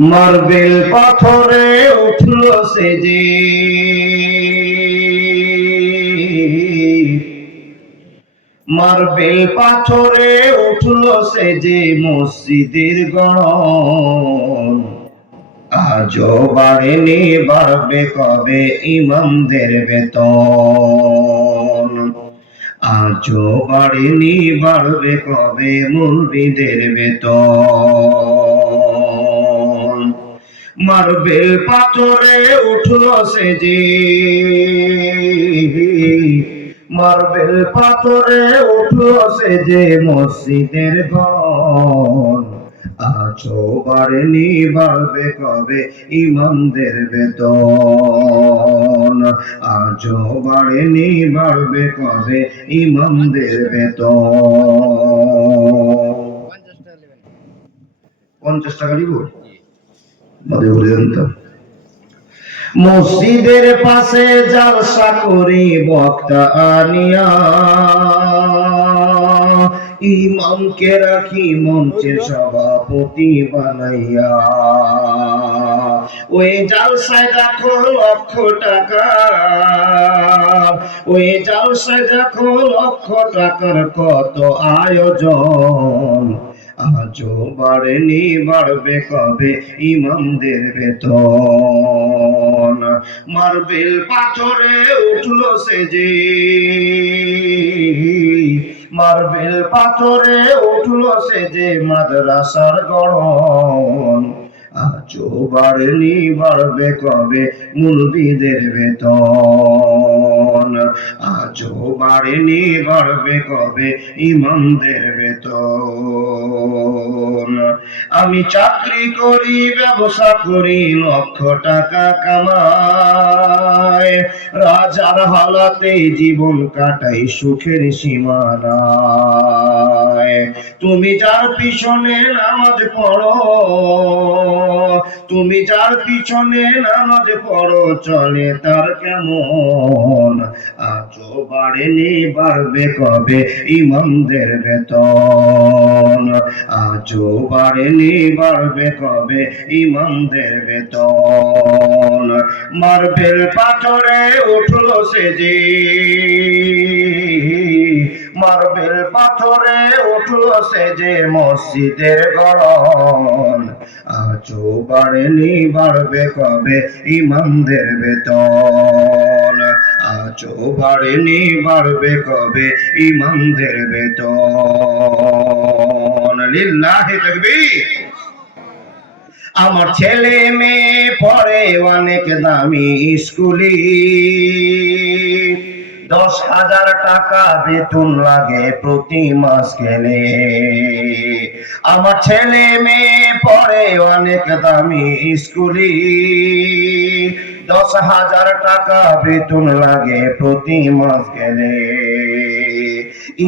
Marble পাথরে উঠল সেজে, মার্বেল পাথরে উঠল সেজে মসজিদের গড়ন। আজও বাড়েনি, বাড়বে কবে ইমামদের বেতন। আজও বাড়েনি, বাড়বে কবে মুলবিদের বেতন। মার্বেল পাথরে উঠল সেজে, মার্বেল পাথরে উঠল সেজে মসজিদের গড়ন। আজও বাড়েনি, বাড়বে কবে ইমামদের বেতন। আজও বাড়েনি, বাড়বে কবে ইমামদের বেতন। 50 টাকা দিব মধ্যে বলে দেন তো। মসজিদের পাশে জালসা করি বক্তা আনিয়া, ইমামকে রাখি মঞ্চের সভাপতি বানাইয়া। ওই জালসায় দেখো লক্ষ টাকা, ওই জালসায় দেখো লক্ষ টাকার কত আয়োজন। আজও বাড়েনি, বাড়বে কবে ইমামদের বেতন। মার্বেল পাথরে উঠল সেজে, মার্বেল পাথরে উঠল সেজে মাদ্রাসার গড়ন। আজও বাড়েনি, বাড়বে কবে মুলবিদের বেতন। আজও বাড়েনি, বাড়বে কবে ইমামদের বেতন। আমি চাকরি করি, ব্যবসা করি, লক্ষ টাকা কামাই, রাজার হালাতে জীবন কাটাই সুখের সীমানায়। তুমি যার পিছনে নামাজ পড়ো, তুমি যার পিছনে নামাজ পড়ো, চলে তার কেমন। আজও বাড়েনি, বাড়বে কবে ইমামদের বেতন। আজও বাড়েনি, বাড়বে কবে ইমামদের বেতন। মার্বেল পাথরে উঠল সেজে, মার্বেল পাথরে উঠল সেজে মসজিদের গড়ন। আজও বাড়েনি, বাড়বে কবে ইমামদের বেতন। আজও বাড়েনি, বাড়বে কবে ইমামদের বেতন। লিল্লাহি তাকবীর। আমার ছেলে মেয়ে পড়ে অনেক দামি স্কুলে, 10,000 টাকা বেতন লাগে প্রতি মাস গেলে। আমার ছেলে মেয়ে পড়ে অনেক দামি স্কুলে, 10,000 টাকা বেতন লাগে প্রতি মাস গেলে।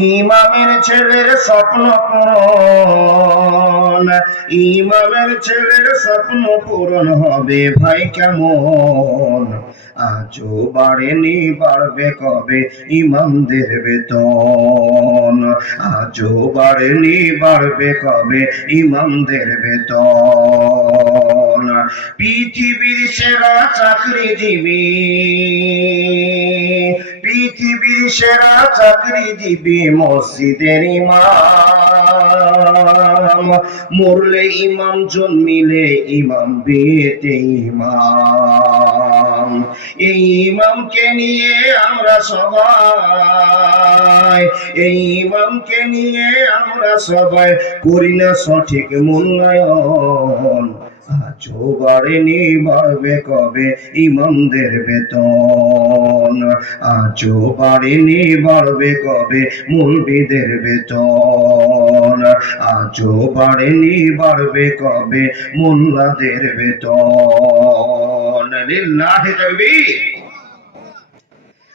ইমামের ছেলের স্বপ্ন পূরণ, ইমামের ছেলের স্বপ্ন পূরণ হবে ভাই কেমন। আজও বাড়েনি, বাড়বে কবে ইমামদের বেতন। আজও বাড়েনি, বাড়বে কবে ইমামদের বেতন। পৃথিবীর সেরা চাকরিজীবী, পৃথিবীর সেরা চাকরিজীবী মসজিদের ইমাম। মরলে ইমাম, জন্মিলে ইমাম, বিয়েতে ইমাম। এই ইমামকে নিয়ে আমরা সবাই, এই ইমামকে নিয়ে আমরা সবাই করি না সঠিক মূল্যায়ন। আজও বাড়েনি, বাড়বে কবে ইমামদের বেতন। আজও বাড়েনি, বাড়বে কবে মুলবিদের বেতন। আজও বাড়েনি, বাড়বে কবে মোল্লাদের বেতন। লিল্লাহি তাকবীর।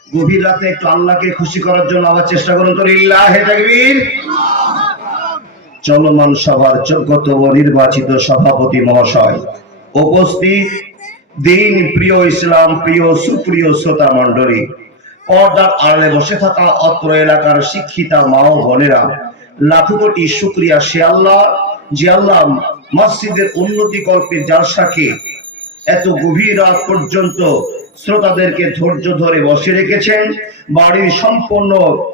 গভীর রাতে একটু আল্লাহকে খুশি করার জন্য আবার চেষ্টা করুন তো। লিল্লাহি তাকবীর। চলমান সভার যোগ্যত নির্বাচিত সভাপতি মহাশয়, উপস্থিত দিন প্রিয় ইসলাম প্রিয় সুপ্রিয় শ্রোতা মণ্ডলী, পর্দার আড়ালে বসে থাকা অত্র এলাকার শিক্ষিতা মা ও বোনেরা, লাখো কোটি শুকরিয়া সে আল্লাহ যে আল্লাহ মসজিদের উন্নতি কল্পে জালসাকে এত গভীর রাত পর্যন্ত শ্রোতাদেরকে ধৈর্য ধরে বসে রেখেছেন, বাড়ির সম্পূর্ণ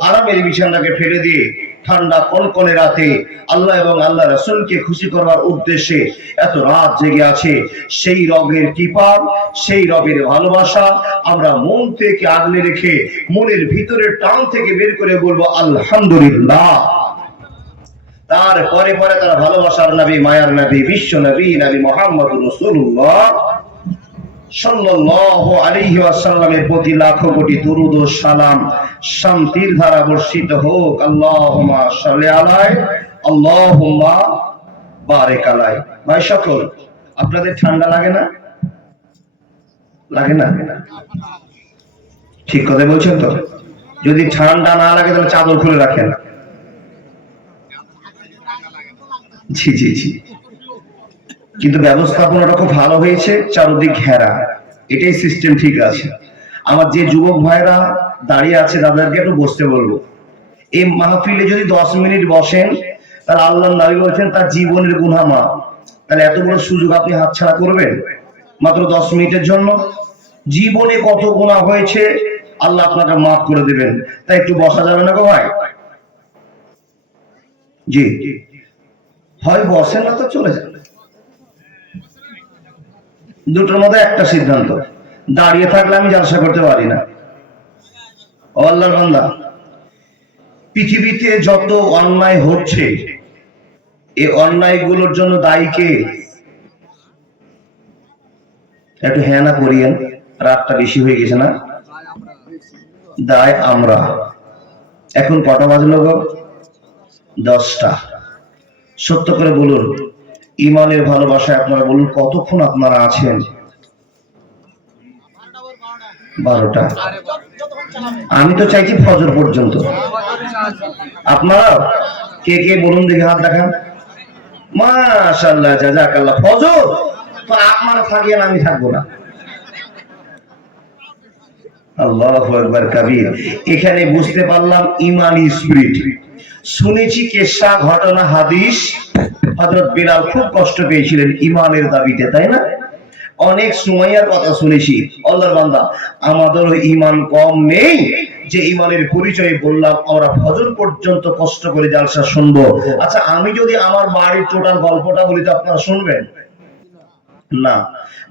আরামের বিছানাকে ফেলে দিয়ে ঠান্ডা কনকনে রাতে আল্লাহ এবং আল্লাহ রাসূলকে খুশি করবার উদ্দেশ্যে এত রাত জেগে আছে, সেই রবের কৃপা, সেই রবের ভালোবাসা আমরা মন থেকে আগলে রেখে মনের ভিতরের টান থেকে বের করে বলবো আলহামদুলিল্লাহ। তারপরে পরে তারা ভালোবাসার নবী, মায়ার নবী, বিশ্ব নবী, নবী মুহাম্মদুর রাসূলুল্লাহ সাল্লাল্লাহু আলাইহি ওয়াসাল্লামের প্রতি লাখো কোটি দুরূদ ও সালাম শান্তির ধারা বর্ষিত হোক। আল্লাহুম্মা সাল্লি আলাইহি, আল্লাহুম্মা বারিক আলাইহি। ভাই সকল, আপনাদের ঠান্ডা লাগে না? লাগে না? ঠিক কথা বলছেন তো? যদি ঠান্ডা না লাগে তাহলে চাদর খুলে রাখেন। জি জি জি, কিন্তু ব্যবস্থাপনাটা খুব ভালো হয়েছে, চারদিক ঘেরা, এটাই সিস্টেম ঠিক আছে। আমার যে যুবক ভাইরা দাঁড়িয়ে আছে তাদেরকে একটু বসতে বলবো। এই মাহফিলে যদি 10 মিনিট বসেন তাহলে আল্লাহর নবী বলেছেন তার জীবনের গুনাহ মাফ। তাহলে এত বড় সুযোগ আপনি হাতছাড়া করবেন মাত্র 10 মিনিটের জন্য? জীবনে কত গুনাহ হয়েছে আল্লাহ আপনাকে মাফ করে দেবেন, তাই একটু বসা যাবে না গো ভাই? জি, হয় বসেন না তো চলে যান। দুটোর মধ্যে একটা সিদ্ধান্ত। দাঁড়িয়ে থাকলে আমি জালসা করতে পারি না। ও আল্লাহর বান্দা, পৃথিবীতে যত অন্যায় হচ্ছে এই অন্যায়গুলোর জন্য দায়ী কে? একটু হ্যাঁ না করিয়েন, রাতটা বেশি হয়ে গেছে না? দায় আমরা। এখন কটা বাজলো গো? 10টা। সত্য করে বলুন, ইমানের ভালোবাসায় আপনারা বলুন কতক্ষণ আপনারা আছেন? 12টা। আমি তো চাইছি ফজর পর্যন্ত। আপনারা কে কে বলুন দেখি, হাত দেখান। মাশাআল্লাহ, জাযাকাল্লাহ। ফজর তো আপনারা থাকিয়েন, আমি থাকবো না। আল্লাহু আকবার কাবীর। এখানে বুঝতে পারলাম ইমানি স্পিরিট। শুনেছি কেসা, ঘটনা, হাদিস, হযরত বিলাল খুব কষ্ট পেয়েছিলেন ইমানের দাবিতে, তাই না? অনেক সুমাইয়ার কথা শুনেছি। আল্লাহর বান্দা, আমাদেরও ইমান কম নেই যে ইমানের পরিচয় বললাম আমরা ফজর পর্যন্ত কষ্ট করে জালসা শুনবো। আচ্ছা, আমি যদি আমার বাড়ির টোটাল গল্পটা বলি তো আপনারা শুনবেন না?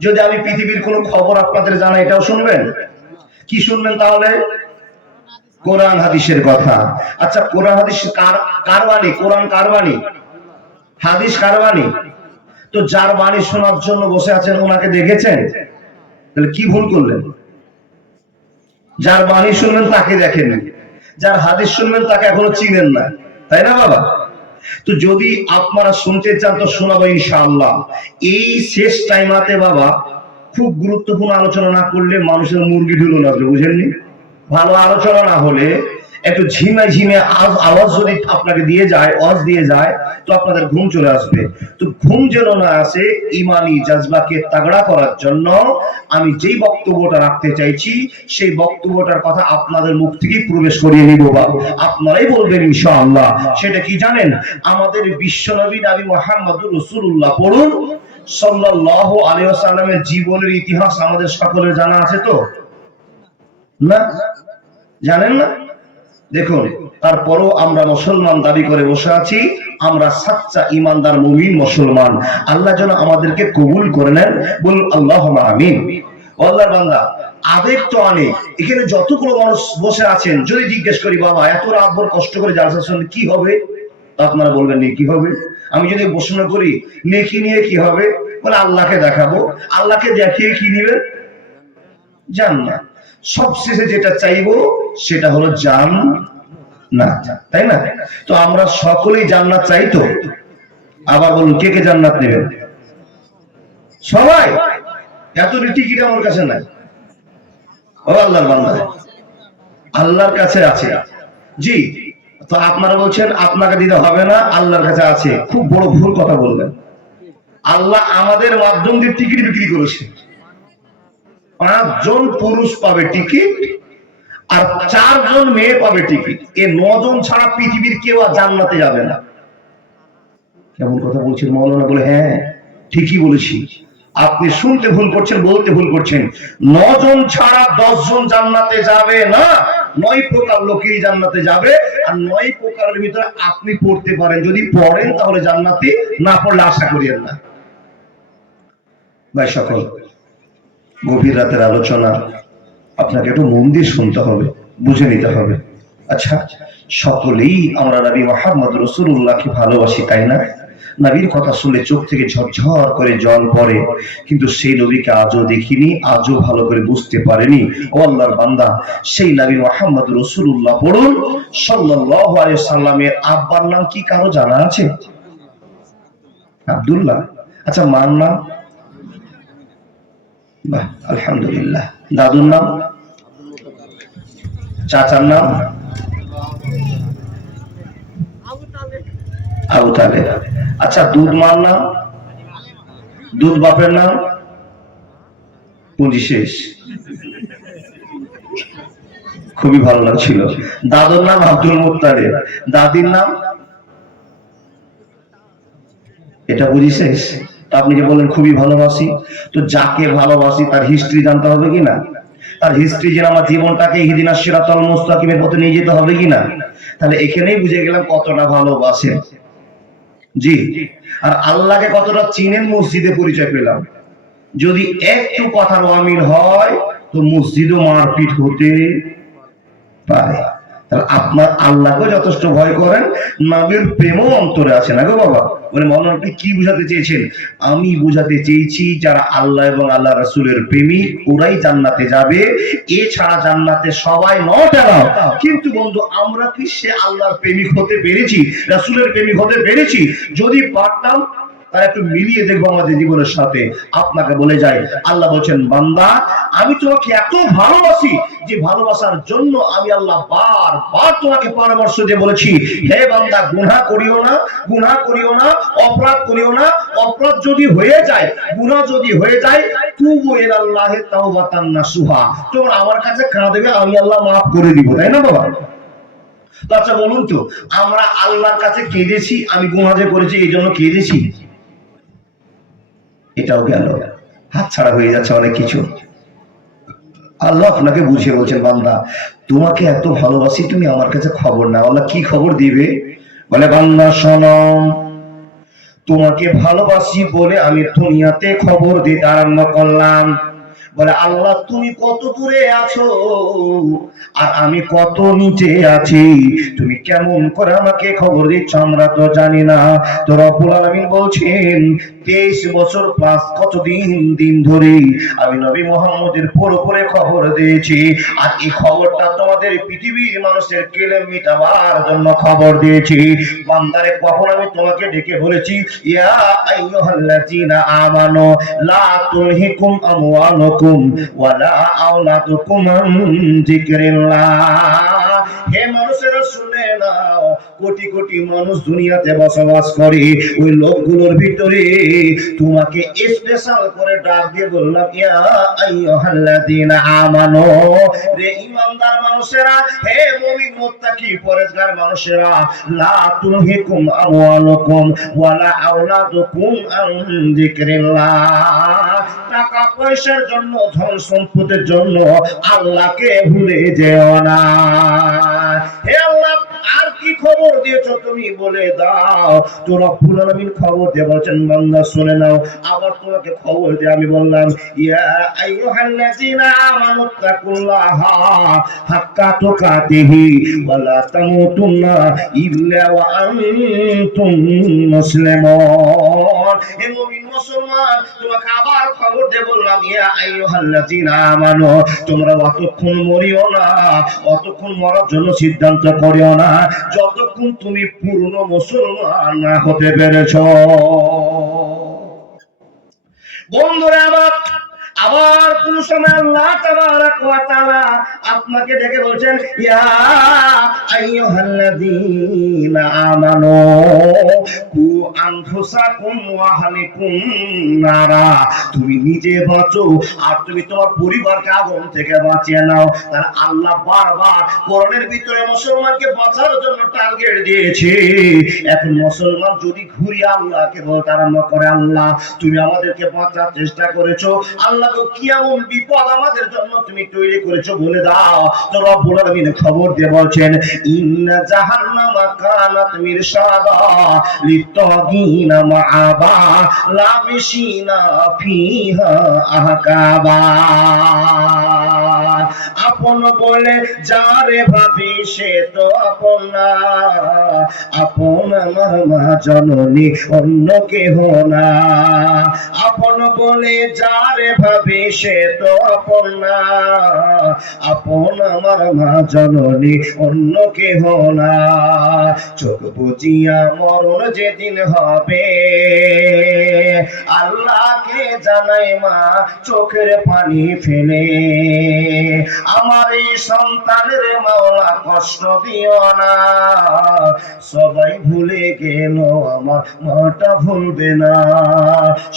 যদি আমি পৃথিবীর কোনো খবর আপনাদের জানা, এটাও শুনবেন? কি শুনবেন তাহলে? কোরআন হাদিসের কথা। আচ্ছা, কোরআন হাদিস কার বাণী? কোরআন কার বাণী? হাদিস কার বাণী? তো যার বাণী শোনার জন্য বসে আছেন ওনাকে দেখেছেন? তাহলে কি ভুল করলেন? যার বাণী শুনবেন তাকে দেখেন, যার হাদিস শুনবেন তাকে এখনো চিনেন না, তাই না বাবা? তো যদি আপনারা শুনতে চান তো শোনাবো ইনশাআল্লাহ। এই শেষ টাইমাতে বাবা খুব গুরুত্বপূর্ণ আলোচনা না করলে মানুষের মুরগি ঢুলো লাগবে, বুঝেননি? ভালো আলোচনা না হলে একটু ঝিমে ঝিমে আওয়াজ যদি আপনাকে দিয়ে যায়, ওয়াজ দিয়ে যায়, তো আপনাদের ঘুম চলে আসবে। তো ঘুম যেন না আসে, ইমানি জাজবাকে তাগড়া করার জন্য আমি যেই বক্তব্যটা রাখতে চাইছি সেই বক্তব্যটার কথা আপনাদের মুখ থেকেই প্রবেশ করিয়ে নিব বাবা। আপনারাই বলবেন ইনশাআল্লাহ। সেটা কি জানেন? আমাদের বিশ্বনবী নবী মুহাম্মদুর রাসূলুল্লাহ পড়ুন সাল্লাল্লাহু আলাইহি ওয়াসাল্লামের জীবনের ইতিহাস আমাদের সকলের জানা আছে তো? না, জানেন না? দেখুন, তারপরও আমরা মুসলমান দাবি করে বসে আছি। আমরা সাচ্চা ইমানদার মুমিন মুসলমান। আল্লাহ যেন আমাদেরকে কবুল করে নেন, বলুন আল্লাহুম্মা আমিন। আল্লাহর বান্দা, আবেগ তো অনেক। এখানে যতগুলো মানুষ বসে আছেন যদি জিজ্ঞেস করি বাবা এত রাত ভর কষ্ট করে জালসা শুনলে কি হবে, আপনারা বলবেন নেকি হবে। আমি যদি প্রশ্ন করি নেকি নিয়ে কি হবে, বলে আল্লাহকে দেখাবো। আল্লাহকে দেখিয়ে কি নিবেন? জান্নাত। সবশেষে যেটা চাইবো সেটা হলো জান্নাত, তাই না? তো আমরা সকলেই জান্নাত চাই তো? আবার বলুন, কে কে জান্নাত নেবেন? সবাই? এত টিকিট আমার কাছে নাই। ও আল্লাহর বান্দা, আল্লাহর কাছে আছে। জি, তো আপনারা বলছেন আপনাকে দিতে হবে না, আল্লাহর কাছে আছে। খুব বড় ভুল কথা বলবেন। আল্লাহ আমাদের মাধ্যম দিয়ে টিকিট বিক্রি করেছে। 5 জন পুরুষ পাবে টিকিট আর 4 জন মেয়ে পাবে টিকিট। এই 9 জন ছাড়া পৃথিবীর কেউ আর জান্নাতে যাবে না। কেমন কথা বলছেন মাওলানা? বলে হ্যাঁ ঠিকই বলেছি, আপনি শুনতে ভুল করছেন, বলতে ভুল করছেন। 9 জন ছাড়া 10 জন জান্নাতে যাবে না। 9 প্রকার লোকই জান্নাতে যাবে, আর 9 প্রকারের ভিতরে আপনি পড়তে পারেন। যদি পড়েন তাহলে জান্নাতি, না পড়লে আশা করিয়েন না। ভাই সকল, গভীর রাতের আলোচনা আপনাকে একটু মন দিয়ে শুনতে হবে, বুঝে নিতে হবে। আচ্ছা, সকলেই আমরা নবী মুহাম্মদ রাসূলুল্লাহকে ভালোবাসি, তাই না? নবীর কথা শুনলে চোখ থেকে ঝরঝর করে জল পড়ে, কিন্তু সেই নবীকে আজও দেখিনি, আজও ভালো করে বুঝতে পারেনি। ও আল্লাহর বান্দা, সেই নবী মুহাম্মদ রাসূলুল্লাহ পড়ুন সাল্লাল্লাহু আলাইহি সাল্লামের আব্বার নাম কি কারো জানা আছে? আব্দুল্লাহ। আচ্ছা, মার নাম? বাহ, আলহামদুলিল্লাহ। দাদুর নাম? চাচার নাম? আবু তালেব। আচ্ছা, দুধ মার নাম? দুধ বাপের নাম? পুঁজি শেষ। খুবই ভালো লাগছিল। দাদুর নাম আব্দুল মুত্তালিব, দাদির নাম? এটা বুঝি শেষ। আপনি যে বলেন খুবই ভালোবাসি, তো যাকে ভালোবাসি তার হিস্ট্রি জানতে হবে কিনা? তার হিস্ট্রি যেন আমার জীবনটাকে ইহদিনাস সিরাতাল মুস্তাকিমের পথে নিয়ে যেতে হবে কিনা? তাহলে এখানেই বুঝে গেলাম কতটা ভালোবাসেন। জি। আর আল্লাহকে কতটা চিনেন মসজিদে পরিচয় পেলাম। যদি একটু কথার অমিল হয় তো মসজিদও মারপিট হতে পারে। তাহলে আপনার আল্লাহকে যথেষ্ট ভয় করেন, নবীর প্রেমও অন্তরে আছে না গো বাবা। মানে মৌলানা আপনি কি বুঝাতে চেয়েছেন? আমি বুঝাতে চেয়েছি যারা আল্লাহ এবং আল্লাহ রাসূলের প্রেমিক ওরাই জান্নাতে যাবে, এছাড়া জান্নাতে সবাই নট অ্যালাউড। কিন্তু বন্ধু, আমরা কি সে আল্লাহর প্রেমিক হতে পেরেছি, রাসূলের প্রেমিক হতে পেরেছি? যদি পারতাম তার একটু মিলিয়ে দেখবো আমাদের জীবনের সাথে। আপনাকে বলে যাই, আল্লাহ বলছেন, বান্দা আমি তোমাকে এত ভালোবাসি যে ভালোবাসার জন্য আমি আল্লাহ বারবার তোমাকে পরামর্শ দিয়ে বলেছি, হে বান্দা গুনাহ করিও না, গুনাহ করিও না, অপরাধ করিও না। অপরাধ যদি হয়ে যায়, গুনাহ যদি হয়ে যায়, তুবু ইলাল্লাহি তাওবাতান নাসুহা, তোমরা আমার কাছে কাঁদবে, আমি আল্লাহ মাফ করে দিব, তাই না বাবা? তো আচ্ছা বলুন তো, আমরা আল্লাহর কাছে কেঁদেছি, আমি গুনাহ যে করেছি এই জন্য কেঁদেছি? এটাও গেল, হাতছাড়া হয়ে যাচ্ছে অনেক কিছু। আল্লাহ আপনাকে বুঝিয়ে বলছেন, বান্দা তোমাকে এত ভালোবাসি, তুমি আমার কাছে খবর নাও। আল্লাহ কি খবর দিবে? বলে, বান্দা শোনো, তোমাকে ভালোবাসি বলে আমি দুনিয়াতে খবর দিতে আরম্ভ করলাম। বলে, আল্লাহ তুমি কত দূরে আছো আর আমি কত নিচে আছি, তুমি কেমন করে আমাকে খবর দিচ্ছ আমরা তো জানি না। তো রব্বুল আলামিন বলছেন, 23 বছর প্লাস কতদিন দিন ধরে আমি নবী মুহাম্মদের পুরোপুরি খবর দিয়েছি। আর এই খবরটা তোমাদের পৃথিবীর মানুষের কেলেম মিটাবার জন্য খবর দিয়েছি। বান্দারে, কখন আমি তোমাকে ডেকে বলেছি, ইয়া আইয়ুহাল্লাযীনা আমানু লা তুলহিকুম আমওয়ালুকুম ওয়ালা আওলাদুকুম আন যিকরিল্লাহ। হে মানুষেরা শুনে নাও, কোটি কোটি মানুষ দুনিয়াতে বসবাস করে, ওই লোকগুলোর ভিতরে তোমাকে স্পেশাল করে ডাক দিয়ে বললাম, ইয়া আইয়ুহাল্লাযীনা আমানু, রে ঈমানদার মানুষেরা, হে মুমিন মুত্তাকি পরেজগার মানুষেরা, লা তুলহিকুম আমওয়ালুকুম ওয়ালা আওলাদুকুম আন যিকরিল্লাহ। টাকা পয়সার জন্য, ধন সম্পদের জন্য আল্লাহকে ভুলে যেও না। হে আল্লাহ, আর কি খবর দিয়েছো তুমি বলে দাও। তো রব্বুল আলামিন খবর দিয়ে বলছেন, বান্দা শুনে নাও। আবার তোমাকে খবর দিয়ে আমি বললাম, ইয়া আইয়ুহাল্লাযীনা আমানুত্তাকুল্লাহা হাক্কা তুকাতিহি ওয়া লা তামুতুন্না ইল্লা ওয়া আনতুম মুসলিমুন। হে মুমিন মুসলমান, তোমাকে আবার খবর দিয়ে বললাম, ইয়া আইয়ুহাল্লাযীনা আমানু, তোমরা অতক্ষণ মরিও না, অতক্ষণ মরার জন্য সিদ্ধান্ত করিও না যতক্ষণ তুমি পূর্ণ মুসলমান না হতে পেরেছ। বন্ধুরা আমার, আবার কোন সময় আল্লাহ তাবারাক ওয়া তাআলা আপনাকে ডেকে বলছেন ইয়া আইয়ুহাল্লাযীনা আমানু কু আনফুসাকুম ওয়া আহলিকুম নারা, তুমি নিজে বাঁচো আর তুমি তোমার পরিবারকে আগুন থেকে বাঁচিয়ে নাও। তার আল্লাহ বারবার কোরআনের ভিতরে মুসলমানকে বাঁচার জন্য টার্গেট দিয়েছে। এখন মুসলমান যদি ঘুরিয়ে আল্লাহকে বলতে আরম্ভ করে, আল্লাহ তুমি আমাদেরকে বাঁচার চেষ্টা করেছো, আল্লাহকে কি এমন বিপদ আমাদের জন্য তুমি তৈরি করেছো বলে দাও। তো রব্বুল আলামিন খবর দিয়ে বলছেন ইন্না জাহান্নামা কানাত মিরসাদা লিত্তাগিনা মাআবা লাবিশিনা ফিহা আহকাবা। আপন বলে যারে ভাবি সে তো আপন না, আপন আমার মা জননী অন্য কেহ না। আপন বলে যারে ভাবি সে তো আপন না, আপন আমার মা জননী অন্য কেহ না। চোখ বুজিয়া মরণ যেদিন হবে আল্লাহকে জানাই মা চোখের পানি ফেলে, আমার এই সন্তানের মাওলা কষ্ট দিও না। সবাই ভুলে গেল আমার মাটা ভুলবে না,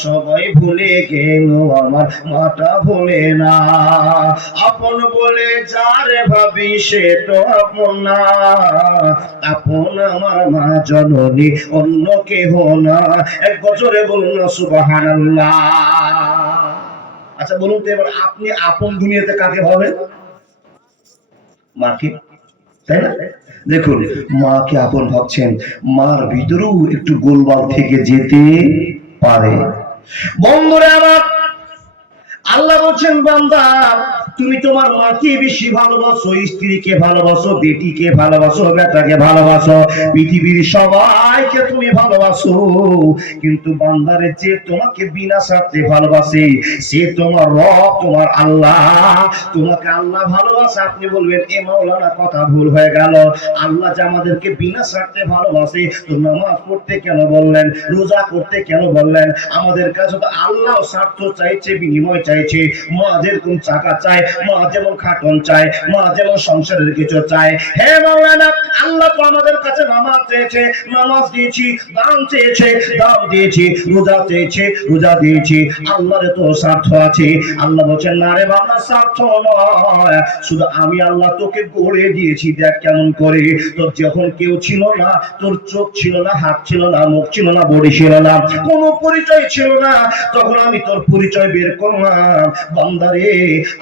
সবাই ভুলে গেল আমার মাটা ভুলে না। আপন বলে যারে ভাবি সে তো আপন না, আপন আমার মা জননী অন্য কেহ না। এক বছরে বলুন না সুবহানাল্লাহ। আচ্ছা বলুন তো এবার আপনি আপন দুনিয়াতে কাকে ভাবেন? মাকে, তাই না? দেখুন মাকে আপন ভাবছেন, মার ভিতরেও একটু গোলমাল থেকে যেতে পারে। বন্ধুরা আমার, আল্লাহ বলছেন বান্দা তুমি তোমার মাকে বেশি ভালোবাসো, স্ত্রীকে ভালোবাসো, বেটিকে ভালোবাসো, বেটাকে ভালোবাসো, পৃথিবীর সবাইকে তুমি ভালোবাসো, কিন্তু বান্দারে যে তোমাকে বিনা স্বার্থে ভালোবাসে সে তোমার রব, তোমার আল্লাহ। তোমাকে আল্লাহ ভালোবাসে, আপনি বলবেন এ মাওলানা কথা ভুল হয়ে গেল, আল্লাহ যে আমাদেরকে বিনা স্বার্থে ভালোবাসে তো নামাজ পড়তে কেন বললেন, রোজা করতে কেন বললেন? আমাদের কাছে তো আল্লাহ স্বার্থ চাইছে, বিনিময় চাইছে। মা যেরকম টাকা চায়, মা যেমন খাটন চায়, মা যেমন সংসারের কিছু চায়। হে মাওলানা, আল্লাহ তো আমাদের কাছে নামাজ চেয়েছে, নামাজ দিয়েছি, দান চেয়েছে, দান দিয়েছি, রোজা চেয়েছে, রোজা দিয়েছি। আল্লাহর তো স্বার্থ আছে। আল্লাহ বলছেন না রে বান্দা, স্বার্থ নয়, শুধু আমি আল্লাহ তোকে গড়ে দিয়েছি। দেখ কেমন করে, তোর যখন কেউ ছিল না, তোর চোখ ছিল না, হাত ছিল না, মুখ ছিল না, বডি ছিল না, কোনো পরিচয় ছিল না, তখন আমি তোর পরিচয় বের করলাম। বান্দারে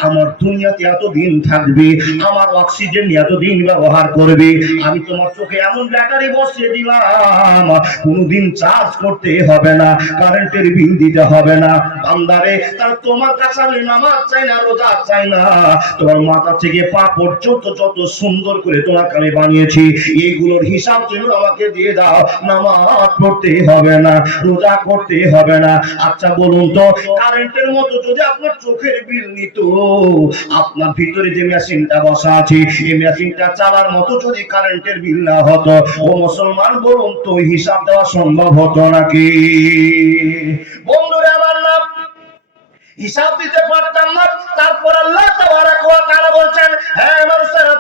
আমার দুনিয়াতে এতদিন থাকবে, আমার অক্সিজেন এতদিন ব্যবহার করবে, আমি তোমার চোখে এমন ব্যাটারি বসিয়ে দিলাম কোনদিন চার্জ করতে হবে না, কারেন্টের বিল দিতে হবে না। বান্দারে তার তোমার কাছে আমি নামাজ চাই না, রোজা চাই না, তোমার মাথা থেকে পা পর্যন্ত যত সুন্দর করে তোমাকে আমি বানিয়েছি এইগুলোর হিসাব তুমি আমাকে দিয়ে দাও। নামাজ পড়তে হবে না, রোজা করতে হবে না। আচ্ছা বলুন তো, কারেন্টের মতো যদি আপনার চোখের বিল নিত, আপনার ভিতরে যে মেশিনটা বসা আছে এই মেশিনটা চালার মতো যদি কারেন্টের বিল না হতো, ও মুসলমান বলুন তো হিসাব দেওয়া সম্ভব হতো নাকি? বন্ধুরা আমার না, হিসাব দিতে পারতাম না। তারপর আল্লাহ তাবারাক ওয়া তাআলা বলছেন, হ্যাঁ মানুষেরা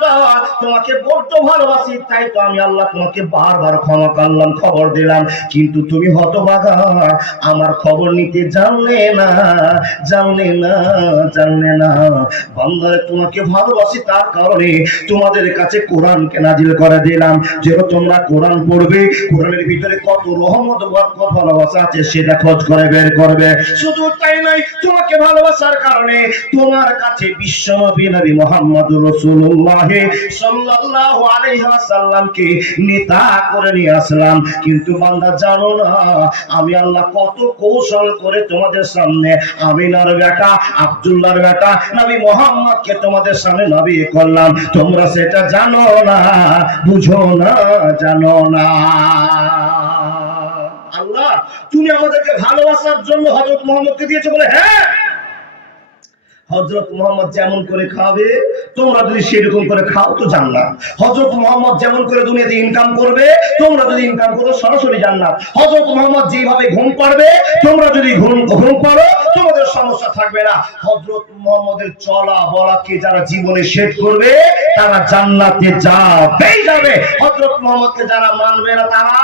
তোমাকে বড্ড ভালোবাসি, তাই তো আমি আল্লাহ তোমাকে বারবার ক্ষমা করলাম, খবর দিলাম, কিন্তু তুমি হতভাগা আমার খবর নিতে জানলে না, জানলে না, জানলে না। বান্দারে তোমাকে ভালোবাসি, তার কারণে তোমাদের কাছে কোরআনকে নাজিল করে দিলাম, যেন তোমরা কোরআন পড়বে, কোরআনের ভিতরে কত রহমত, বরকত, ভালোবাসা আছে সেটা খোঁজ করে বের করবে। শুধু তাই নয়, তোমাকে ভালোবাসার কারণে তোমার কাছে বিশ্বনবী নবী মুহাম্মদুর রাসূলুল্লাহ সাল্লাল্লাহু আলাইহি ওয়াসাল্লামকে নেতা করে নিয়ে আসলাম। কিন্তু বান্দা জানো না আমি আল্লাহ কত কৌশল করে তোমাদের সামনে আমিনার বেটা, আব্দুল্লাহর বেটা নবী মুহাম্মদকে তোমাদের সামনে নবী করলাম। তোমরা সেটা জানো না, বুঝো না, জানো না। আল্লাহ তুমি আমাদেরকে ভালোবাসার জন্য হযরত মুহাম্মদকে দিয়েছো বলে, হ্যাঁ হযরত মুহাম্মদ যেমন করে খাবে তোমরা যদি সেরকম করে খাও তো জান্নাত। হযরত মুহাম্মদ যেমন করে দুনিয়াতে ইনকাম করবে তোমরা যদি ইনকাম করো সরাসরি জান্নাত। হযরত মুহাম্মদ যেভাবে ঘুম পাড়বে তোমরা যদি ঘুম পাড়ো তোমাদের সমস্যা থাকবে না। হযরত মুহাম্মদের চলা বলাকে যারা জীবনে সেট করবে তারা জান্নাতে যাবে। হযরত মুহাম্মদকে যারা মানবে না তারা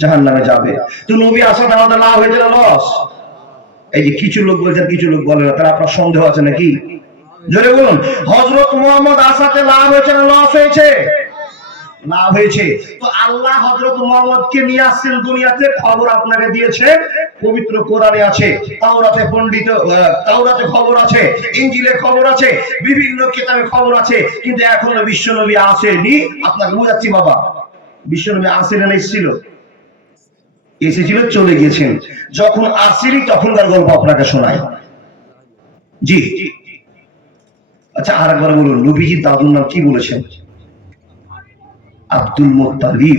জাহান্নামে যাবে। তো নবী আসাতে আমাদের লাভ হয়েছে না লস? এই যে কিছু লোক বলছেন কিছু লোক বলে না, তারা আপনার সন্দেহ আছে নাকি? জোরে বলুন, হযরত মুহাম্মদ আসাতে লাভ হয়েছে না লস হয়েছে? লাভ হয়েছে। তো আল্লাহ হযরত মুহাম্মদকে নিয়ে আসছেন দুনিয়াতে, খবর আপনাকে দিয়েছে, পবিত্র কোরআনে আছে, তাওরাতে খবর আছে, ইনজিলে খবর আছে, বিভিন্ন কিতাবে খবর আছে, কিন্তু এখনো বিশ্বনবী আসেনি। আপনাকে বুঝাচ্ছি বাবা, বিশ্বনবী আসেন না, এসেছিল চলে গিয়েছেন। যখন আসেনি তখনকার গল্প আপনাকে শোনায়। জি আচ্ছা, আর একবার বলুন, নবীজির দাদুর নাম কি বলেছেন? Abdul Muttalib.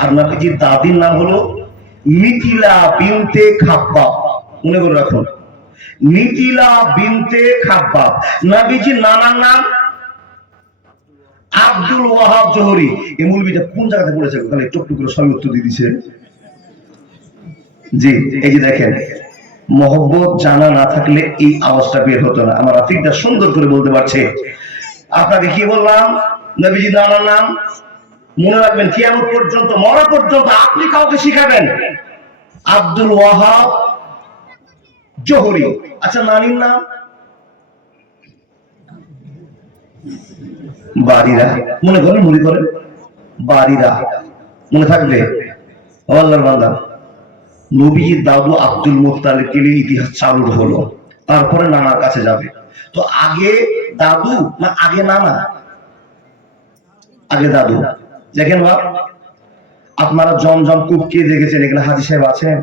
আর নবীজির দাদির নাম হলো মিথিলা বিনতে খাব্বাব। মনে করে রাখুন, মিথিলা বিনতে খাব্বাব। নবীজির নানার নাম আব্দুল ওয়াহাব জোহরি। এই মৌলবীটা কোন জায়গাতে পড়েছে? তাহলে টুকটুক করে সবই উত্তর দিয়ে দিছে। জি এই যে দেখেন, মহব্বত জানা না থাকলে এই আওয়াজটা বের হতো না। আমার রাফিকদা সুন্দর করে বলতে পারছে। আপনাকে কি বললাম? নবীজির নানার নাম মনে রাখবেন, কিয়ামত পর্যন্ত, মরা পর্যন্ত আপনি কাউকে শিখাবেন আব্দুল ওয়াহাব জোহরি। আচ্ছা, নানির নাম বারিরা। মনে করেন, বারিরা মনে থাকবে। আল্লাহর বান্দা, নবীজির দাদু আব্দুল মুত্তালিবকে নিয়ে ইতিহাস চালু হলো, তারপরে নানার কাছে যাবে। তো আগে দাদু না আগে নানা? আগে দাদু। দেখেন বাপ, আপনারা জমজম কূপ কে দেখেছেন? এখানে হাজী সাহেব আছেন?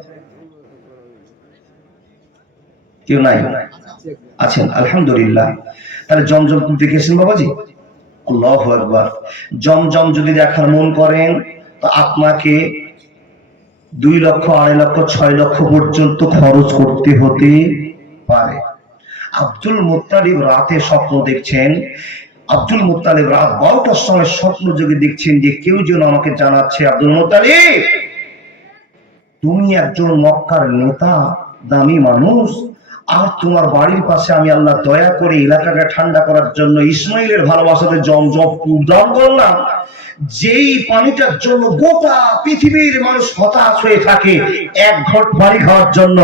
কেউ নাই? আছেন, আলহামদুলিল্লাহ। তাহলে জমজম কূপ দেখেছেন বাবাজি? আল্লাহু আকবার। জমজম যদি দেখার মন করেন তো আপনাকে 2 লক্ষ, 2.5 লক্ষ, 6 লক্ষ পর্যন্ত খরচ করতে হতে পারে। আব্দুল মুত্তালিব রাতে স্বপ্ন দেখছেন। আব্দুল মুত্তালিব রাত 12টার সময় স্বপ্ন যোগে দেখছেন যে কেউ যেন আমাকে জানাচ্ছে, আব্দুল মুত্তালিব তুমি একজন মক্কার নেতা, দামি মানুষ, আর তোমার বাড়ির পাশে আমি আল্লাহ দয়া করে এলাকাকে ঠান্ডা করার জন্য ইসমাইলের ভালোবাসাতে জমজম কূপ দান করলাম, যেই পানিটার জন্য গোটা পৃথিবীর মানুষ হতাশ হয়ে থাকে এক ঘট পানি খাওয়ার জন্য।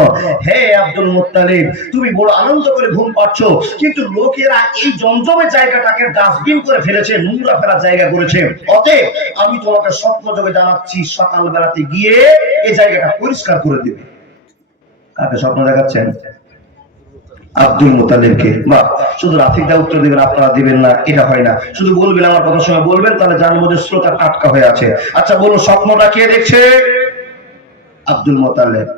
হে আব্দুল মুত্তালিব, তুমি বড় আনন্দ করে ঘুম পাচ্ছ, কিন্তু লোকেরা এই জমজমের জায়গাটাকে ডাস্টবিন করে ফেলেছে, নোংরা ফেলার জায়গা করেছে। অতএব আমি তোমাকে স্বপ্ন যোগে জানাচ্ছি, সকাল বেলাতে গিয়ে এই জায়গাটা পরিষ্কার করে দিবে। কাকে স্বপ্ন দেখাচ্ছেন? আব্দুল মুত্তালিবকে। বা শুধু রাফিকদা উত্তর দিবেন, আপনারা দিবেন না, এটা হয় না। শুধু বলবেন, আমার কথার সময় বলবেন, তাহলে জানবো যে শ্রোতা টাটকা হয়ে আছে। আচ্ছা বলুন, স্বপ্নটা কে দেখছে? Abdul Muttalib.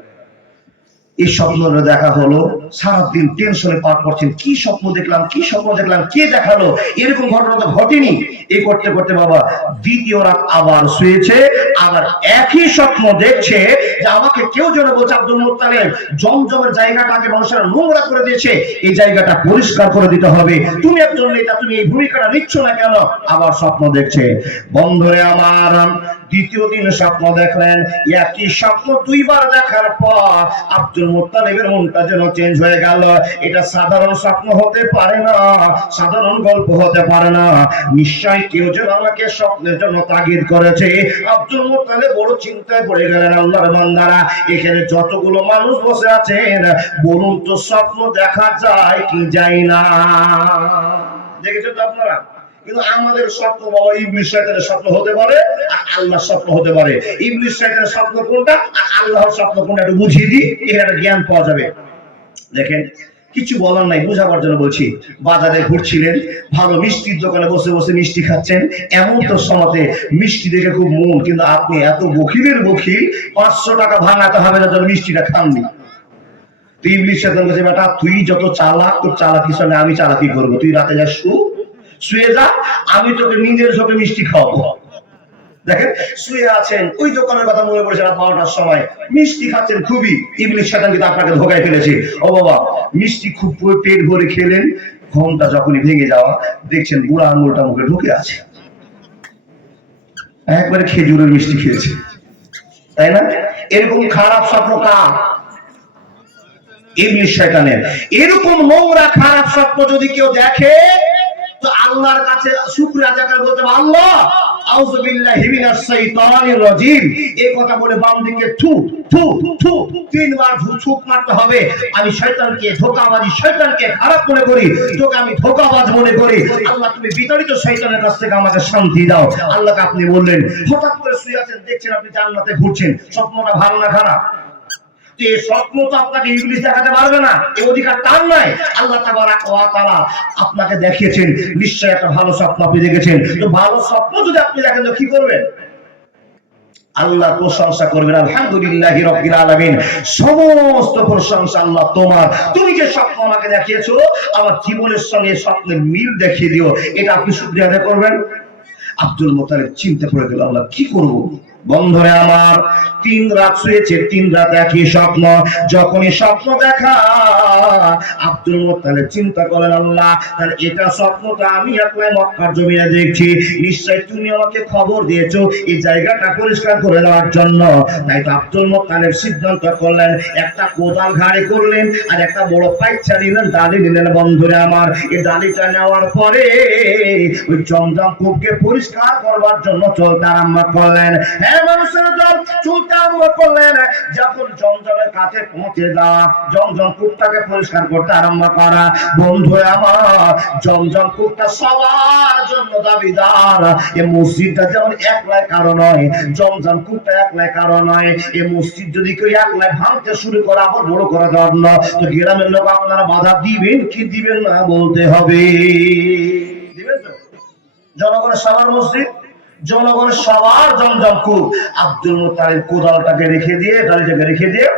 এই স্বপ্নটা দেখা হলো, সারাদিন টেনশনে পার করছেন, কি স্বপ্ন দেখলাম, কি স্বপ্ন দেখলাম, কে দেখালো, এরকম ঘটনা তো ঘটেনি। এই করতে করতে বাবা দ্বিতীয় রাত আবার শুয়েছে, আবার একই স্বপ্ন দেখছে যে আমাকে কেউ যেন বলছে, আব্দুল মুত্তালিব জমজমের জায়গাটাকে মানুষেরা নোংরা করে দিয়েছে, এই জায়গাটা পরিষ্কার করে দিতে হবে, তুমি একজন নেতা, তুমি এই ভূমিকাটা নিচ্ছ না কেন? আবার স্বপ্ন দেখছে। বন্ধুরে আমার, দ্বিতীয় দিন স্বপ্ন দেখলেন। একই স্বপ্ন 2 বার দেখার পর আব্দুল মুত্তালিবের মনটা যেন চেঞ্জ হয়ে গেল। এটা সাধারণ স্বপ্ন হতে পারে না, সাধারণ গল্প হতে পারে না, নিশ্চয় কেউ যেন আমাকে স্বপ্নের জন্য তাগিদ করেছে। আব্দুল মুত্তালিব বড় চিন্তায় পড়ে গেলেন। আল্লাহর বান্দারা, এখানে যতগুলো মানুষ বসে আছেন, বলুন তো স্বপ্ন দেখা যায় কি যায় না? দেখেছেন তো আপনারা? কিন্তু আমাদের স্বপ্ন বাবা ইবলিস শয়তানের স্বপ্ন হতে পারে, আর আল্লাহর স্বপ্ন হতে পারে। ইবলিস শয়তানের স্বপ্ন কোনটা আর আল্লাহর স্বপ্ন কোনটা একটু বুঝিয়ে দিই, এখানে জ্ঞান পাওয়া যাবে। দেখেন, কিছু বলার নাই, বুঝাবার জন্য বলছি। বাজারে ঘুরছিলেন, ভালো মিষ্টির দোকানে বসে বসে মিষ্টি খাচ্ছেন, এমন তো সমাতে মিষ্টি দেখে খুব মন, কিন্তু আপনি এত বখিলের বখিল, 500 টাকা ভাঙাতে হবে না যেন মিষ্টিটা খাননি। তুই ইবলিস শয়তান বলছে, বেটা তুই যত চালাক, তোর চালাকির সঙ্গে আমি চালাকি করবো, তুই রাতে যা শুয়ে যা, আমি তোকে নিজের চোখে মিষ্টি খাওয়াবো। দেখেন, শুয়ে আছেন, ওই দোকানের কথা মনে পড়েছে, রাত 12টার সময় মিষ্টি খাচ্ছেন খুবই, ইবলিস শয়তান কিন্তু আপনাকে ধোকায় ফেলেছে। ও বাবা, মিষ্টি খুব পেট ভরে খেলেন, ঘুমটা যখনই ভেঙে যাওয়া, দেখছেন বুড়া আঙুলটা মুখে ঢুকে আছে, একবারে খেজুরের মিষ্টি খেয়েছে, তাই না? এরকম খারাপ স্বপ্ন কার? ইবলিস শয়তানের। এরকম নোংরা খারাপ স্বপ্ন যদি কেউ দেখে তো আল্লাহর কাছে শুকরিয়া আদায় করে বলতে হবে, আল্লাহ আউযু বিল্লাহি মিনাশ শাইতানির রাজিম। এই কথা বলে বাম দিকে থু থু থু তিনবার থুক মারতে হবে। আমি শয়তানকে ধোঁকাবাজি, শয়তানকে খারাপ মনে করি, তোকে আমি ধোঁকাবাজ মনে করি। আল্লাহ তুমি বিতাড়িত শয়তানের কাছ থেকে আমাকে শান্তি দাও। আল্লাহকে আপনি বললেন, হঠাৎ করে শুয়ে আছেন, দেখছেন আপনি জান্নাতে ঘুরছেন, স্বপ্নটা ভালো না খারাপ? এই স্বপ্ন তো আপনাকে ইবলিস দেখাতে পারবে না, এই অধিকার তার নাই। আল্লাহ তাবারাক ওয়া তাআলা আপনাকে দেখিয়েছেন, নিশ্চয়ই একটা ভালো স্বপ্ন আপনি দেখেছেন। তো ভালো স্বপ্ন যদি আপনি দেখেন তো কি করবেন? আল্লাহর প্রশংসা করবেন, আলহামদুলিল্লাহি রাব্বিল আলামিন, সমস্ত প্রশংসা আল্লাহ তোমার। তুমি যে স্বপ্ন আমাকে দেখিয়েছো আমার জীবনের সঙ্গে স্বপ্নের মিল দেখিয়ে দিও, এটা আপনি শুকরিয়া আদায় করবেন। আব্দুল মুত্তালিব চিন্তা করে গেল, আল্লাহ কি করব? বন্ধুরে আমার, 3 রাত শুয়েছে, 3 রাত একই স্বপ্ন। যখনই স্বপ্ন দেখা আব্দুল মুত্তালিব চিন্তা করেন, আল্লাহ তাহলে এটা স্বপ্নটা আমি একলাই মক্কার জমিনে দেখছি, নিশ্চয় তুমি আমাকে খবর দিয়েছো এই জায়গাটা পরিষ্কার করে দেওয়ার জন্য। তাই তো আব্দুল মুত্তালিব সিদ্ধান্ত করলেন, একটা কোদাল ঘাড়ে করলেন আর একটা বড় পাইচ্ছা নিলেন, ডালি নিলেন। বন্ধুরে আমার, এই ডালিটা নেওয়ার পরে ওই জমজম কূপকে পরিষ্কার করবার জন্য চলতে আরম্ভ করলেন। মানুষের দল চলতে আরম্ভ করলেন। যখন জমজমের কাছে পৌঁছে যাওয়া, জমজম কূপটাকে পরিষ্কার করতে আরম্ভ করা। বন্ধু আমার, জমজম কূপটা সবার জন্য দাবিদার। এই মসজিদটা যেমন একলাই কারো নয়, জমজম কূপটা একলাই কারো নয়। এই মসজিদ যদি কেউ একলাই ভাঙতে শুরু করে আবার বড় করার জন্য, তো গ্রামের লোক আপনারা বাধা দিবেন কি দিবেন না বলতে হবে। দিবেন তো? জনগণের সবার মসজিদ, জনগণের সবার জমজম কূপ। আব্দুল মুত্তালিব কোদালটাকে রেখে দিয়ে, ডালিটাকে রেখে দিয়ে,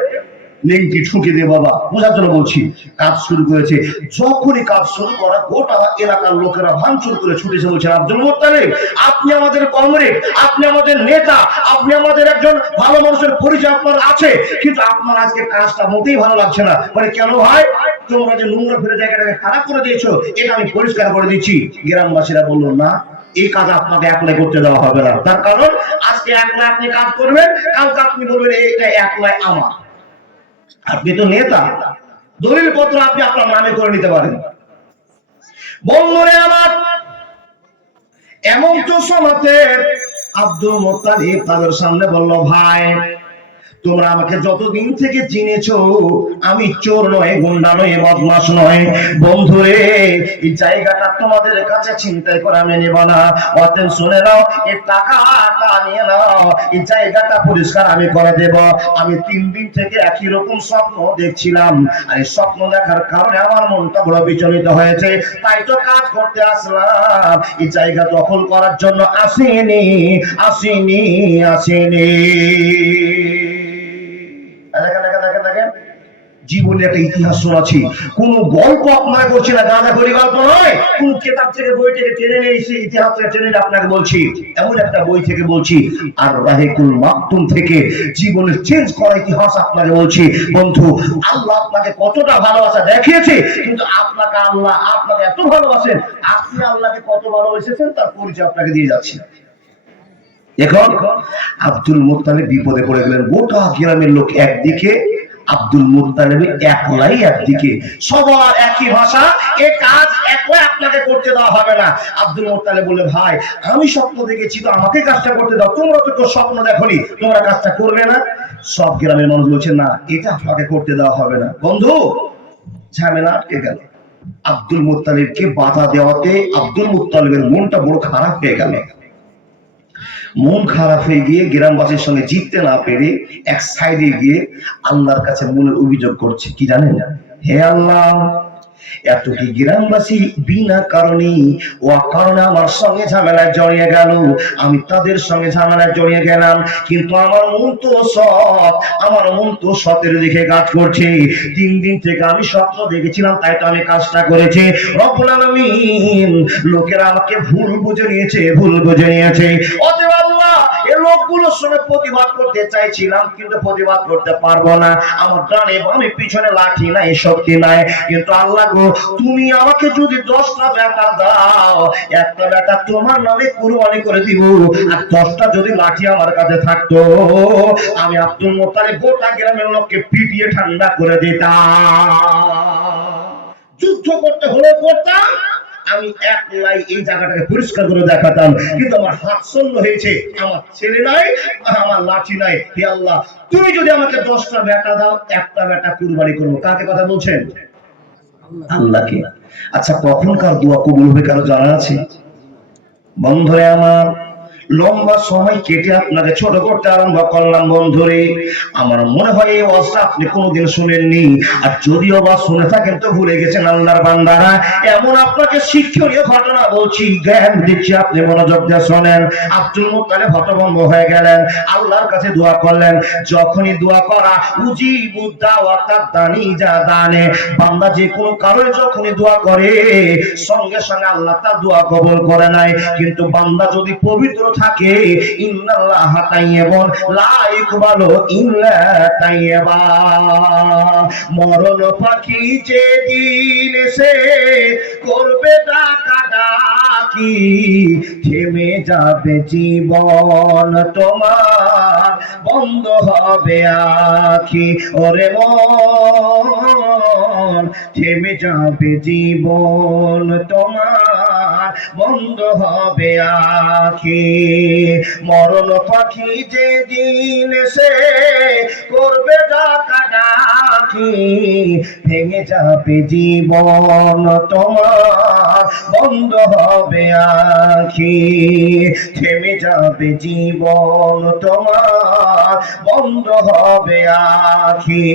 লিংটি ঠুকে দিয়ে, বাবা বোঝার জন্য বলছি, কাজ শুরু করেছে। যখনই কাজ শুরু করা, গোটা এলাকার লোকেরা ভাঙচুর করে ছুটেছে, বলছেন আব্দুল মুত্তালিব আপনি আমাদের কমরেড, আপনি আমাদের নেতা, আপনি আমাদের একজন ভালো মানুষের পরিচয় আপনার আছে, কিন্তু আপনার আজকে কাজটা মোটেই ভালো লাগছে না। মানে কেন ভাই? তোমরা যে নোংরা ফেলে জায়গাটাকে খারাপ করে দিয়েছো, এটা আমি পরিষ্কার করে দিচ্ছি। গ্রামবাসীরা বলল, না এই কাজ আপনাকে একলাই করতে দেওয়া হবে না। তার কারণ আজকে একলাই আপনি কাজ করবেন, কালকে আপনি বলবেন এটা একলাই আমার। আপনি তো নেতা, দলিল পত্র আপনি আপনার নামে করে নিতে পারেন। বন্ধুরে আমার, এমন তো সময়তে আব্দুল মুত্তালিব তাদের সামনে বলল, ভাই তোমরা আমাকে যতদিন থেকে চিনেছো আমি চোর নয়, গুন্ডা নয়, বদমাশ নয়। বন্ধুরে এই জায়গাটা তোমাদের কাছে ছিনতাই করে আমি নেব না, অতএব শুনে নাও, এই টাকাটা নিয়ে নাও, এই জায়গাটা পরিষ্কার আমি করে দেব। আমি 3 দিন থেকে একই রকম স্বপ্ন দেখছিলাম, আর এই স্বপ্ন দেখার কারণে আমার মনটা বড় বিচলিত হয়েছে, তাই তো কাজ করতে আসলাম। এই জায়গা দখল করার জন্য আসিনি, আসিনি, আসিনি। জীবনে একটা ইতিহাস শোনাচ্ছি, কোন গল্প আপনাকে করছি না, গাঁজাখড়ি গল্প নয়, কোন কিতাব থেকে বই থেকে টেনে নিয়ে এসে ইতিহাস থেকে টেনে আপনাকে বলছি, এমন একটা বই থেকে বলছি, আর রাহিকুল মাকতুম থেকে জীবনের চেঞ্জ করা ইতিহাস আপনাকে বলছি। বন্ধু, আল্লাহ আপনাকে কতটা ভালোবাসা দেখিয়েছে, কিন্তু আপনাকে আল্লাহ আপনাকে এত ভালোবাসেন, আপনি আল্লাহকে কত ভালোবেসেছেন তার পরিচয় আপনাকে দিয়ে যাচ্ছি। এখন আব্দুল মুত্তালিব বিপদে পড়ে গেলেন। গোটা গ্রামের লোক একদিকে, আব্দুল মুত্তালিব একলাই একদিকে, সবার একই ভাষা, এই কাজ একলাই আপনাকে করতে দেওয়া হবে না। আব্দুল মুত্তালিব বলে, ভাই আমি স্বপ্ন দেখেছি তো আমাকে কাজটা করতে দাও, তোমরা তো কেউ স্বপ্ন দেখোনি, তোমরা কাজটা করবে না। সব গ্রামের মানুষ বলছে, না এটা আপনাকে করতে দেওয়া হবে না। বন্ধু, ঝামেলা আটকে গেল। আব্দুল মুত্তালিবকে বাধা দেওয়াতে আব্দুল মুত্তালিবের মনটা বড় খারাপ হয়ে গেল। মন খারাপ হয়ে গিয়ে গ্রামবাসীর সঙ্গে জিততে না পেরে এক সাইডে গিয়ে আল্লাহর কাছে মনের অভিযোগ করছে, কি জানেন? হে আল্লাহ, এত কি গ্রামবাসী বিনা কারণে ও কারণে আমার সঙ্গে ঝামেলায় জড়িয়ে গেল, আমি তাদের সঙ্গে ঝামেলায় জড়িয়ে গেলাম, কিন্তু আমার মন তো সৎ, আমার মন তো সতের দিকে কাজ করছে। 3 দিন থেকে আমি স্বপ্ন দেখেছিলাম, তাই তো আমি কাজটা করেছি। রব্বুল আলামিন লোকেরা আমাকে ভুল বুঝে নিয়েছে, ভুল বুঝে নিয়েছে। অতএব আল্লাহ, এই লোকগুলো সবগুলো সময় প্রতিবাদ করতে চাইছিলাম, কিন্তু প্রতিবাদ করতে পারবো না। আমার ডানে বামে পিছনে লাঠি নাই, শক্তি নাই। কিন্তু আল্লাহ গো, তুমি আমাকে যদি 10টা বেটা দাও, একটা বেটা তোমার নামে কুরবানি করে দিব, আর 10টা যদি লাঠি আমার কাছে থাকতো, আমি আব্দুল মোত্তালিব গোটা গ্রামের লোককে পিটিয়ে ঠান্ডা করে দিতাম। যুদ্ধ করতে হলে করতাম, আমি একলাই এই জায়গাটাকে পরিষ্কার করে দেখাতাম। কিন্তু আমার হাত শূন্য হয়েছে, আমার ছেলে নাই, আমার লাঠি নাই। হে আল্লাহ, তুমি যদি আমাকে 10টা বেটা দাও, একটা বেটা কুরবানি করবো। কাকে কথা বলছেন? আল্লাহকে। আচ্ছা, কখনকার দোয়া কবুল হবে কারো জানা আছে? বন্ধুরে আমার, লম্বা সময় কেটে আপনাকে ছোট করতে আরম্ভ করলাম। বন্ধুরে আমার, মনে হয় এই ওয়াজটা আপনি কোনোদিন শুনেননি, আর যদিও বা শুনে থাকেন তো ভুলে গেছেন। আল্লাহর বান্দারা, এমন আপনাকে শিক্ষণীয় ঘটনা বলছি, জ্ঞান দিচ্ছি, আপনি মনোযোগ দিয়ে শোনেন। আব্দুল মুত্তালিব হতভম্ব হয়ে গেলেন, আল্লাহর কাছে দোয়া করলেন। যখনই দোয়া করা, উজিবুদ দাওয়াতাদ দানি যা দানে, বান্দা যে কোনো কারণে যখনই দোয়া করে, সঙ্গে সঙ্গে আল্লাহ তার দোয়া কবুল করে নেয়। কিন্তু বান্দা যদি পবিত্র থাকে, ইন্নাল্লাহা তাইয়্যিবুন লা ইকবালু ইল্লা তাইয়্যিবা। মরণ পাখি যেদিন এসে করবে ডাকাডাকি, থেমে যাবে জীবন তোমার, বন্ধ হবে আখি। ওরে মন, থেমে যাবে জীবন তোমার, বন্ধ হবে আখি। মরণ পাখি যেদিন এসে করবে ডাকাডাকি, ভেঙে যাবে জীবন তোমার, বন্ধ হবে আখি। থেমে যাবে জীবন তোমার, বন্ধ হবে আখি।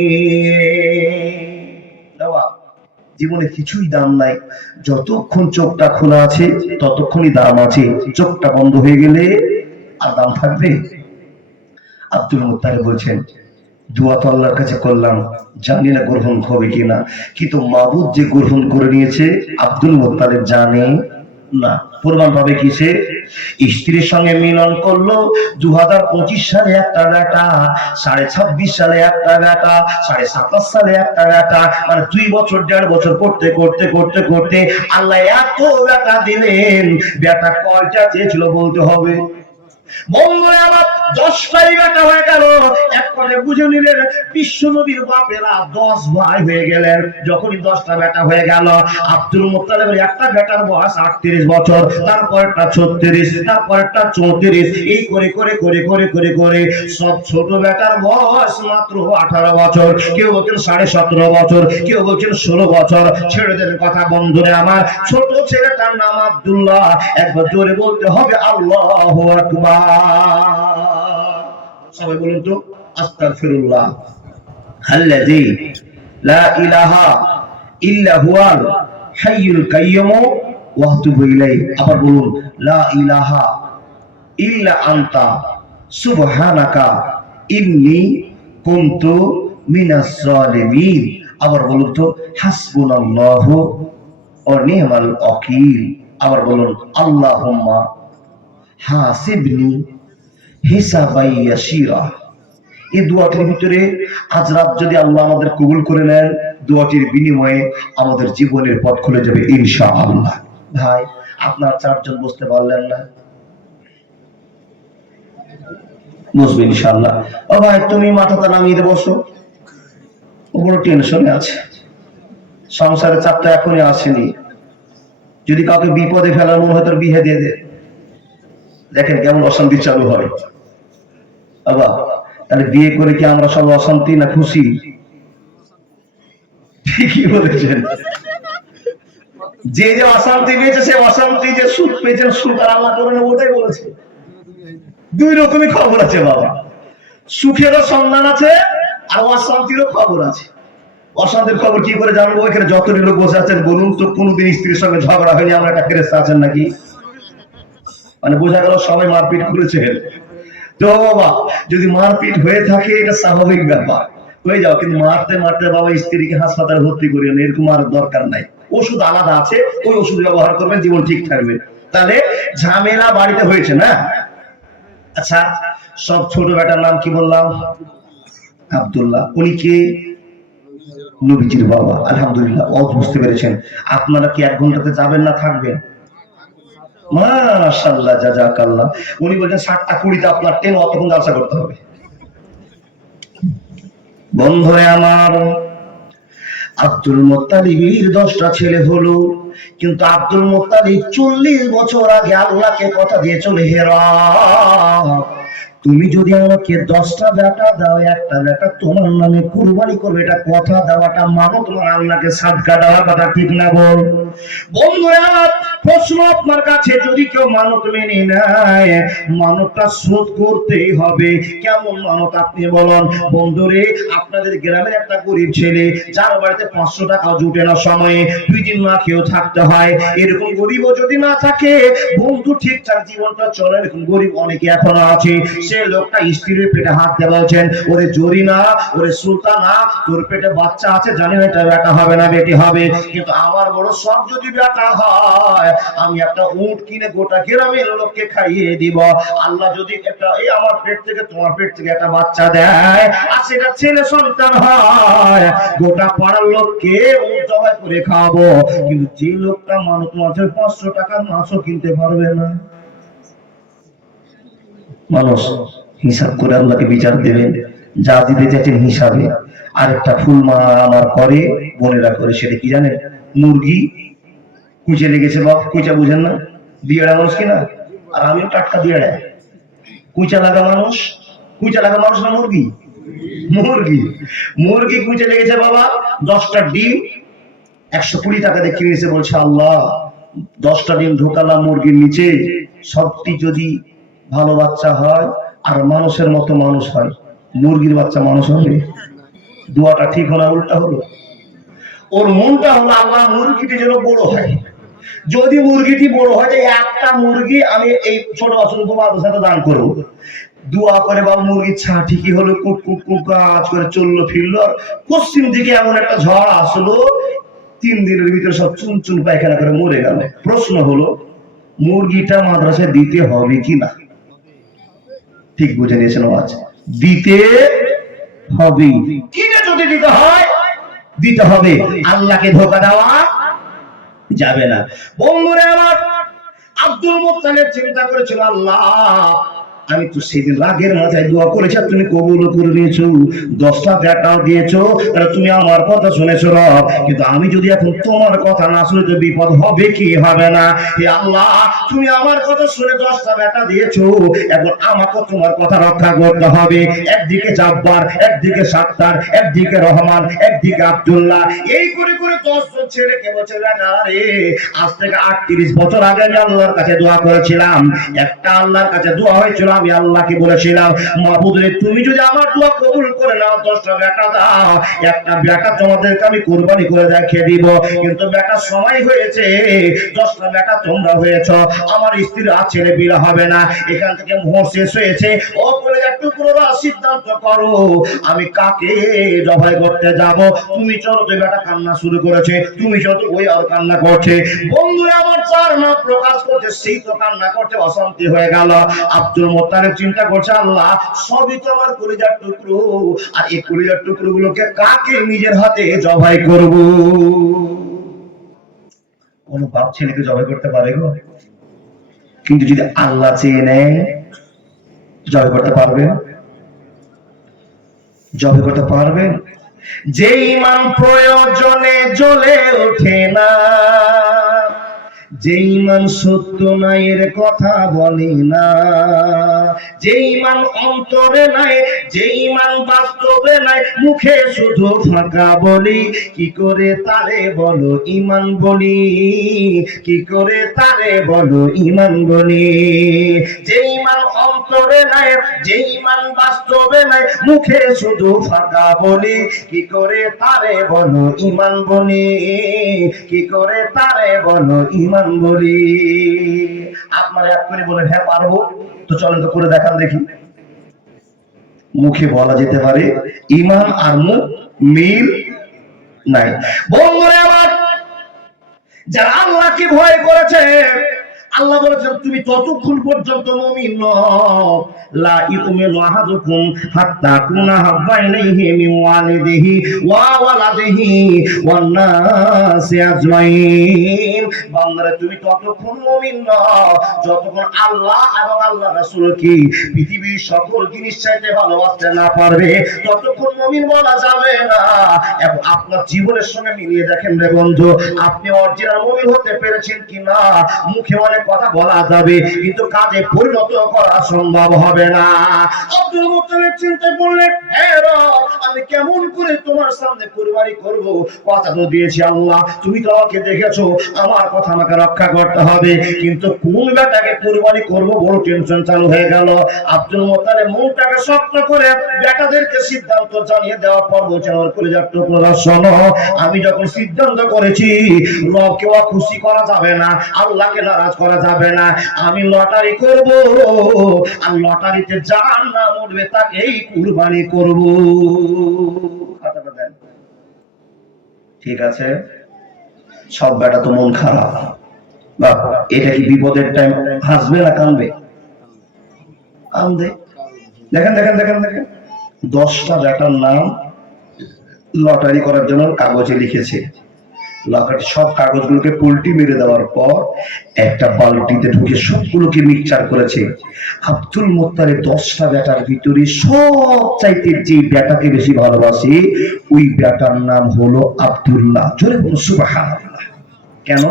জীবনে কিছুই দাম নাই, যতক্ষণ চোখটা খোলা আছে ততক্ষণই দাম আছে। চোখটা বন্ধ হয়ে গেলে আর দাম থাকবে? আব্দুল মুত্তালিব বলছেন, দোয়া তো আল্লাহর কাছে করলাম, জানি না গ্রহণ হবে কিনা, কিন্তু মাবুদ যে গ্রহণ করে নিয়েছে আব্দুল মুত্তালিব জানে না। প্রমাণ পাবে কিসে? স্ত্রীর সঙ্গে মিলন করলো 2025 সালে একটা বেটা, 26.5 সালে একটা বেটা, 27.5 সালে একটা বেটা, মানে 2 বছর 1.5 বছর করতে করতে করতে করতে আল্লাহ এত বেটা দিলেন। বেটা কয়টা চেয়েছিল বলতে হবে? মঙ্গলে আবার 10টাই বেটা হয়ে গেল। এক করে বুঝে নিলেন বিশ্ব নবীর বাপেরা 10 ভাই হয়ে গেলেন। যখনই 10টা বেটা হয়ে গেল, আব্দুল মুত্তালিবের একটা বেটার বয়স 38 বছর, তারপরটা 36, তারপরটা 34, এই করে করে করে করে করে করে সব ছোট বেটার বয়স মাত্র 18 বছর, কেউ বলছেন 17.5 বছর, কেউ বলছেন 16 বছর। ছেলেদের কথা বন্ধুরে আমার, ছোট ছেলেটার নাম আব্দুল্লাহ। একবার জোরে বলতে হবে আল্লাহু আকবার। সবাই বলুন তো আস্তাগফিরুল্লাহ আল্লাযী লা ইলাহা ইল্লা হুয়াল হাইয়ুল কাইয়্যুম ওয়া আতুবু ইলাইহি। আবার বলুন, লা ইলাহা ইল্লা আনতা সুবহানাকা ইন্নী কুনতু মিনাস জালিমিন। আবার বলুন তো, হাসবুনাল্লাহু ওয়া নি'মাল ওয়াকিল। আবার বলুন, আল্লাহুম্মা হাসিবনি হিসাবাই ইয়াসিরা। এই দোয়াটির ভিতরে আজ রাত যদি আল্লাহ আমাদের কবুল করে নেন, দোয়াটির বিনিময়ে আমাদের জীবনের পথ খুলে যাবে ইনশাআল্লাহ। ভাই, আপনার 4 জন বুঝতে পারলেন না? বুঝবে ইনশাআল্লাহ। ও ভাই, তুমি মাথাটা নামিয়ে দিয়ে বসো, বড় টেনশনে আছে, সংসারের চাপটা এখনই আসেনি। যদি কাউকে বিপদে ফেলার মনে হয় তোর বিয়ে দিয়ে দে। দেখেন কেমন অশান্তি চালু হয়। বাবা, তাহলে বিয়ে করে কি আমরা সব অশান্তি না খুশি? ঠিকই বলেছেন। যে যে অশান্তি পেয়েছে, সে অশান্তি, যে সুখ পেয়েছেন, সুখ আর আল্লাহ করে নেবো, ওটাই বলেছে। 2 রকমই খবর আছে বাবা, সুখেরও সন্ধান আছে আর অশান্তিরও খবর আছে। অশান্তির খবর কি করে জানবো? এখানে যতটি লোক বসে আছেন, বলুন তো কোনোদিন স্ত্রীর সঙ্গে ঝগড়া হয়নি? আমরা একটা ফেরেশতা আছেন নাকি? মানে বোঝা গেল সবাই মারপিট করেছে। তো বাবা, যদি মারপিট হয়ে থাকে এটা স্বাভাবিক ব্যাপার, হয়ে যাও, কিন্তু মারতে মারতে বাবা স্ত্রীকে হাসপাতালে ভর্তি করিও না, এরকম আর দরকার নাই। ওষুধ আলাদা আছে, ওই ওষুধ ব্যবহার করবেন, জীবন ঠিক থাকবে। তাহলে ঝামেলা বাড়িতে হয়েছে না? আচ্ছা, সব ছোট বেটার নাম কি বললাম? আব্দুল্লাহ। উনি কে? নবীজির বাবা। আলহামদুলিল্লাহ, বুঝতে পেরেছেন। আপনারা কি 1 ঘন্টাতে যাবেন না থাকবেন? মাশাআল্লাহ, জাযাকাল্লাহ। উনি বলেন 7টা 20তে আপনার ট্রেন, অতক্ষণ জালসা করতে হবে। বন্ধুরে আমার, আব্দুল মুত্তালিবের 10টা ছেলে হলো, কিন্তু আব্দুল মুত্তালিব 40 বছর আগে আল্লাহকে কথা দিয়ে চলে, হেরা তুমি যদি আমাকে 10টা বেটা দাও, একটা বেটা তোমার নামে কুরবানি করবে, এটা কথা দেওয়াটা মানো, তোমার আল্লাহকে সাদকা দেওয়ার কথা, ঠিক না বল? বন্ধুরা, প্রশ্ন আপনার কাছে, যদি কেউ মানত মেনে নেয়, মানতটা শোধ করতেই হবে। কেমন মানত আপনি বলুন? বন্ধুরে, আপনাদের গ্রামের একটা গরিব ছেলে, যার বাড়িতে 500 টাকাও জুটে না, সময়ে 2 দিন না খেয়েও থাকতে হয়, এরকম গরিবও যদি না থাকে, বন্ধু ঠিকঠাক জীবনটা চলে, এরকম গরিব অনেকে এখনো আছে। সে লোকটা স্ত্রীর পেটে হাত দিয়ে বলছেন, ওরে জরিনা, ওরে সুলতানা, তোর পেটে বাচ্চা আছে, জানি না এটা বেটা হবে না বেটি হবে, কিন্তু আমার বড় সব যদি বেটা হয়, আমি একটা উট কিনে গোটা গ্রামের লোককে খাইয়ে দিব। আল্লাহ যদি একটা এই আমার পেট থেকে তোমার পেট থেকে একটা বাচ্চা দেয়, আর সেটা ছেলে সন্তান হয়, গোটা পাড়ার লোককে উট জবাই করে খাওয়াবো। কিন্তু যে লোকটা মানত মাঝে 500 টাকার মাছও কিনতে পারবে না, মানুষ হিসাব করে আল্লাহকে বিচার দেবেন, যা দিতে চাইছেন হিসাবে। আরেকটা ফুল মা আমার করে, বোনেরা করে, সেটা কি জানেন? মুরগি কুচে লেগেছে, বাপ কুচা বুঝেন না? বিয়েড়া মানুষ কিনা, আর আমিও টাটকা বিয়েড়া। কুচা লাগা মানুষ, কুচা লাগা মানুষ না মুরগি? মুরগি, মুরগি কুচে লেগেছে বাবা, 10টা ডিম 120 টাকা দিয়ে কিনেছে। বলছে আল্লাহ, 10টা ডিম ঢোকালাম মুরগির নিচে, সবটি যদি ভালো বাচ্চা হয় আর মানুষের মতো মানুষ হয়, মুরগির বাচ্চা মানুষ হবে? দোয়াটা ঠিক হলো, উল্টা হলো। ওর মনটা হলো আল্লাহ মুরগিটি যেন বড় হয়, যদি মুরগিটি বড় হয়, যে একটা মুরগি আমি এই ছোট বাসন তোমার সাথে দান করবো। দোয়া করে বাবা, মুরগির ছা ঠিকই হলো, কুক কুক কুক কাজ করে চললো ফিরলো, আর পশ্চিম দিকে এমন একটা ঝড় আসলো, 3 দিনের ভিতরে সব চুন চুন পায়খানা করে মরে গেল। প্রশ্ন হলো, মুরগিটা মাদ্রাসায় দিতে হবে কি না? ঠিক বুঝে নিয়েছেন? আজ দিতে হবে, কিনে যদি দিতে হয় দিতে হবে, আল্লাহকে ধোঁকা দেওয়া যাবে না। বন্ধুরা আমার, আব্দুল মুত্তালিব চিন্তা করেছিল, আল্লাহ আমি তো সেদিন রাগের মাথায় দোয়া করেছি, তুমি কবুল করে নিয়েছো, 10টা বেটাও দিয়েছো, তাহলে তুমি আমার কথা শুনেছো রব, কিন্তু আমি যদি এখন তোমার কথা না শুনে, তো বিপদ হবে কি হবে না? হে আল্লাহ, তুমি আমার কথা শুনে 10টা বেটা দিয়েছো, এখন আমাকে তোমার কথা রক্ষা করতে হবে। একদিকে জাব্বার, একদিকে সাত্তার, একদিকে রহমান, একদিকে আব্দুল্লাহ, এই করে করে 10 জন ছেলেকে বলছে, বেটা রে, আজ থেকে 38 বছর আগে আমি আল্লাহর কাছে দোয়া করেছিলাম, একটা আল্লাহর কাছে দোয়া হয়েছিল, আমি আল্লাহকে বলেছিলাম, মাবুদ রে, তুমি যদি আমার দোয়া কবুল করে নাও, 10টা বেটা দাও, একটা বেটা তোমাদেরকে আমি কুরবানি করে দেখিয়ে দিব। কিন্তু বেটা সময় হয়েছে, 10টা বেটা তোমরা হয়েছ, আমার স্ত্রীর আর ছেলে বিয়ে হবে না, এখান থেকে মোহর শেষ হয়েছে। ও বলে একটু পুরোটা সিদ্ধান্ত করো, আমি কাকে জবাই করতে যাব? তুমি চলো, তো বেটা কান্না শুরু করেছে, তুমি চলো, ওই আর কান্না করছে। বন্ধুরা আমার, 4 মাস প্রকাশ করছে, সেই তো কান্না করছে, অশান্তি হয়ে গেল। আব্দুল মুত্তালিব চিন্তা করছে, আল্লাহ সবই তো আমার কলিজার টুকরো, আর এই কলিজার টুকরো গুলোকে কাকে নিজের হাতে জবাই করব? কোন বাপ ছেলেকে জবাই করতে পারে গো? কিন্তু যদি আল্লাহ চেয়ে নেয়, জবাই করতে পারবে? জবাই করতে পারবে? যে ইমান প্রয়োজনে জ্বলে ওঠে না, যে ইমান সত্য নাই এর কথা বলে না, যে ইমান অন্তরে নাই, যে ইমান বাস্তবে নাই, মুখে শুধু ফাঁকা বলি, কি করে তারে বলো ইমান বলি, কি করে তারে বলো ইমান বলি? যে ইমান অন্তরে নাই, যে ইমান বাস্তবে নাই, মুখে শুধু ফাঁকা বলি, কি করে তারে বলো ইমান বলি, কি করে তারে বলো ইমান বলি? আপনারা এক করে বলেন, হ্যাঁ পারবো, তো চলেন তো করে দেখান দেখি। মুখে বলা যেতে পারে, ইমান আর মুখ মিল নাই। বন্ধুরা আমার, যারা আল্লাহকে ভয় করেছে, আল্লাহ বলেছেন তুমি ততক্ষণ পর্যন্ত মুমিন নও লা ইউমিনু আহাদুকুম হাত্তা কুনা হাব্বা ইলাইহি মিন ওয়ালিদিহি ওয়া ওয়ালাদিহি ওয়ান নাসি আজমাইন। বান্দারা তুমি ততক্ষণ মুমিন নও যতক্ষণ আল্লাহ এবং আল্লাহ রাসূলকে পৃথিবীর সকল জিনিস চাইতে ভালোবাসতে না পারবে ততক্ষণ মুমিন বলা যাবে না। এবং আপনার জীবনের সঙ্গে মিলিয়ে দেখেন রে বন্ধু, আপনি অরিজিনাল মুমিন হতে পেরেছেন কিনা। মুখে অনেক কথা বলা যাবে কিন্তু কাজে পরিণত করা সম্ভব হবে না। আব্দুল মুত্তালিব চিন্তা করলেন, হে রব, আমি কেমন করে তোমার সামনে কুরবানি করব? কথা তো দিয়েছি আল্লাহ, তুমি তো আমাকে দেখেছো, আমার কথা আমাকে রক্ষা করতে হবে, কিন্তু কোন বেটাকে কুরবানি করব বড় টেনশন চালু হয়ে গেল। আব্দুল মুত্তালিব মনটাকে শক্ত করে বেটাদেরকে সিদ্ধান্ত জানিয়ে দেওয়ার পর বলছেন, আমার কলিজার টুকরা শোনো, আমি যখন সিদ্ধান্ত করেছি রবকে খুশি করা যাবে না, আল্লাহকে নারাজ করা যাবে না, আমি লটারি করব আর লটারিতে যার নাম উঠবে তাকেই কুরবানি করব। কথাটা দেন ঠিক আছে? সব বেটা তো মন খারাপ, বাবা এটা কি বিপদের টাইম হাসবে না কাঁদবে? কাঁদবে। দেখেন দেখেন দেখেন দেখেন 10টা বেটার নাম লটারি করার জন্য কাগজে লিখেছে। সব কাগজগুলোকে পল্টি মেরে দেওয়ার পর একটা বালতিতে ঢুকে সবগুলোকে মিক্সচার করেছে। আব্দুল মুত্তালিব 10টা বেটার ভিতরে সব চাইতে যে বেটাকে বেশি ভালোবাসে ওই বেটার নাম হলো আব্দুল্লাহ। জোরে বলুন সুবহানাল্লাহ। কেন?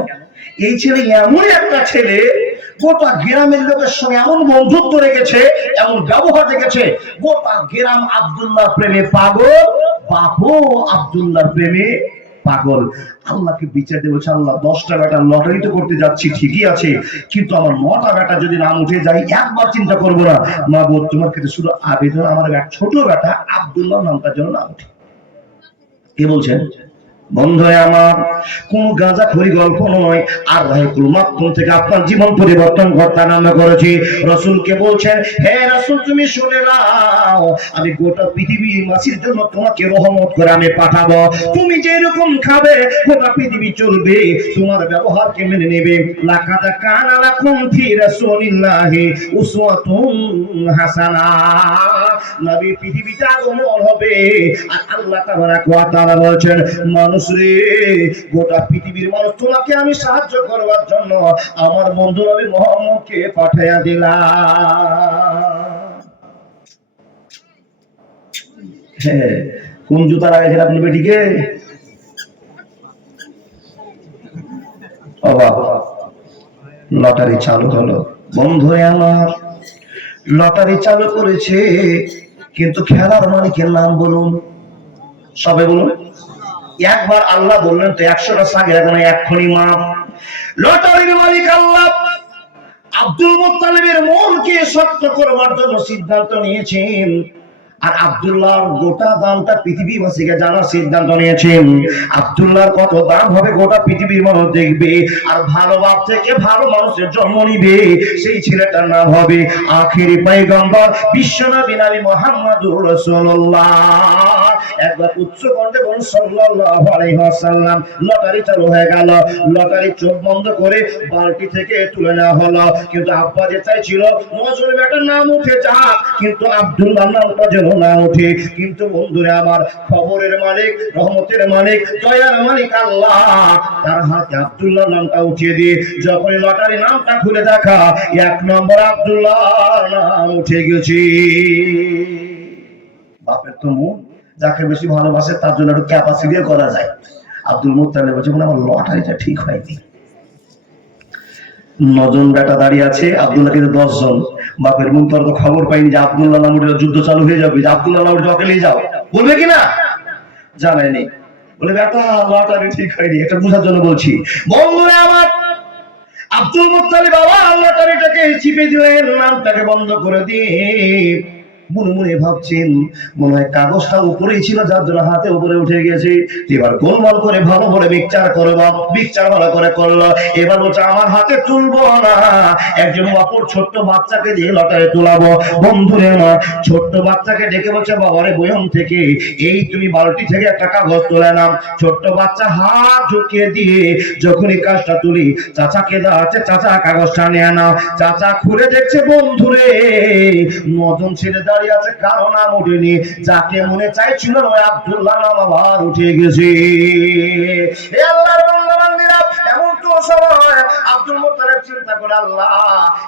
এই ছেলে এমন একটা ছেলে, গোটা গ্রামের লোকের সঙ্গে এমন বন্ধুত্ব রেখেছে, এমন ব্যবহার রেখেছে, গোটা গ্রাম আব্দুল্লাহ প্রেমে পাগল, বাপও আব্দুল্লাহ প্রেমে পাগল। আল্লাহকে বিচার দিয়ে বলছে, আল্লাহ 10টা বেটা লটারি তো করতে যাচ্ছি ঠিকই আছে, কিন্তু আমার 9টা বেটা যদি নাম উঠে যায় একবার চিন্তা করবো না। মা বোধ তোমার কাছে শুধু আবেদন, আমার এক ছোট বেটা আব্দুল্লাহ নামটার জন্য নাম উঠে। কে বলছেন? বন্ধুরা আমার, কোন গাঁজাখড়ি গল্প নয়, আর রাহিকুল মাকতুম থেকে আপনার জীবন পরিবর্তন করতে আরম্ভ করেছি। রাসূলকে বলছেন, হে রাসূল তুমি শুনে নাও, আমি গোটা পৃথিবীর মাসির জন্য তোমাকে রহমত করে আমি পাঠাবো। তুমি যেরকম খাবে গোটা পৃথিবী চলবে, তোমার ব্যবহারকে মেনে নেবে। লাকাদ কানা লাকুম ফি রাসূলিল্লাহি উসওয়াতুন হাসানাহ। নবী পৃথিবীতে আগমন হবে আর আল্লাহ তাবারাক ওয়া তাআলা বলেন, মানুষ রে, গোটা পৃথিবীর মানুষ তোমাকে আমি সাহায্য করবার জন্য আমার বন্ধু নবী মুহাম্মদকে পাঠিয়ে দিলাম। কোন জুতা লাগাইছেন আপনি বেটিকে? লটারি চালু হলো। বন্ধুরে আমার, লটারি চালু করেছে, কিন্তু খেলার মালিকের নাম বলুন, সবে বলুন। একবার আল্লাহ বললেন তো 100টা সাগে এখন এক্ষুনি মাপ। লটারির মালিক আল্লাহ আব্দুল মুত্তালিবের মনকে শক্ত করবার জন্য সিদ্ধান্ত নিয়েছেন, আর আব্দুল্লাহর গোটা দামটা পৃথিবীবাসীকে জানার সিদ্ধান্ত নিয়েছেন। আব্দুল্লাহর কত দাম হবে গোটা পৃথিবীর মানুষ দেখবে, আর ভালো বাপ থেকে ভালো মানুষের জন্ম নিবে, সেই ছেলেটার নাম হবে আখিরি পয়গম্বর বিশ্বনবী নবী মুহাম্মদুর রাসূলুল্লাহ। একবার উচ্চ কণ্ঠে বলুন সাল্লাল্লাহু আলাইহি ওয়াসাল্লাম। লটারি চালু হয়ে গেল। লটারি চোখ বন্ধ করে বালতি থেকে তুলে নেওয়া হলো, কিন্তু আব্বা যে চাইছিল নজরুল বেটার নাম উঠে যাক, কিন্তু আব্দুল্লাহর নামটা যেন না ওঠে। কিন্তু বন্ধুরা আমার, খবরের মালিক, রহমতের মালিক, দয়ার মালিক আল্লাহ তার হাতে আব্দুল্লাহর নামটা উঠিয়ে দিয়ে যখন লটারি নামটা খুলে দেখা 1 নম্বর আব্দুল্লাহর নাম উঠে গেছে। বাপের তো মুখ, যাকে বেশি ভালোবাসে তার জন্য একটু ক্যাপাসিটি করা যায়। আব্দুল মুত্তালিব বলছে, আমার লটারিটা ঠিক হয়নি। 9 জন বেটা দাঁড়িয়ে আছে, আব্দুল্লাহ কিন্তু 10 জন। বাপের মুখ তো খবর পাইনি যে আব্দুল্লাহ নাম উঠে যুদ্ধ চালু হয়ে যাবে, যে আব্দুল্লাহ নাম উঠে অকেলেই যাও, বলবে কিনা জানায়নি। বলে বেটা লটারি ঠিক হয়নি, এটা বোঝার জন্য বলছি। বন্ধুরা আমার, আব্দুল মুত্তালিব বাবা লটারিটাকে চিপে দিলেন, নামটাকে বন্ধ করে দিয়ে মনে মনে ভাবছেন মনে হয় কাগজটা উপরেই ছিল, যার জন্য হাতে উপরে উঠে গেছে। এবার গোলমাল করে ভালো করে মিক্সচার করবো, মিক্সচার ভালো করে করলো। এবার বলছে আমার হাতে তুলবো না, একজন অপর ছোট্ট বাচ্চাকে দিয়ে লটারে তুলাবো। বন্ধুরে মা ছোট্ট বাচ্চাকে ডেকে বলছে বাবারে বয়ম থেকে এই তুমি বালতি থেকে একটা কাগজ তুলে নাও। ছোট্ট বাচ্চা হাত ঝুঁকিয়ে দিয়ে যখনই কাজটা তুলি চাচাকে দাঁড়াচ্ছে, চাচা কাগজটা নিয়ে নাও। চাচা খুলে দেখছে বন্ধুরে নজন ছেলে দাঁড়িয়ে আছে, কারো নাম ওঠেনি। যাকে মনে চাইছিল ওই আব্দুল্লাহ নাম আবার উঠে গেছে। হে আল্লাহর বান্দারা, এমন তো সময় আব্দুল মুত্তালিব চিন্তা করে আল্লাহ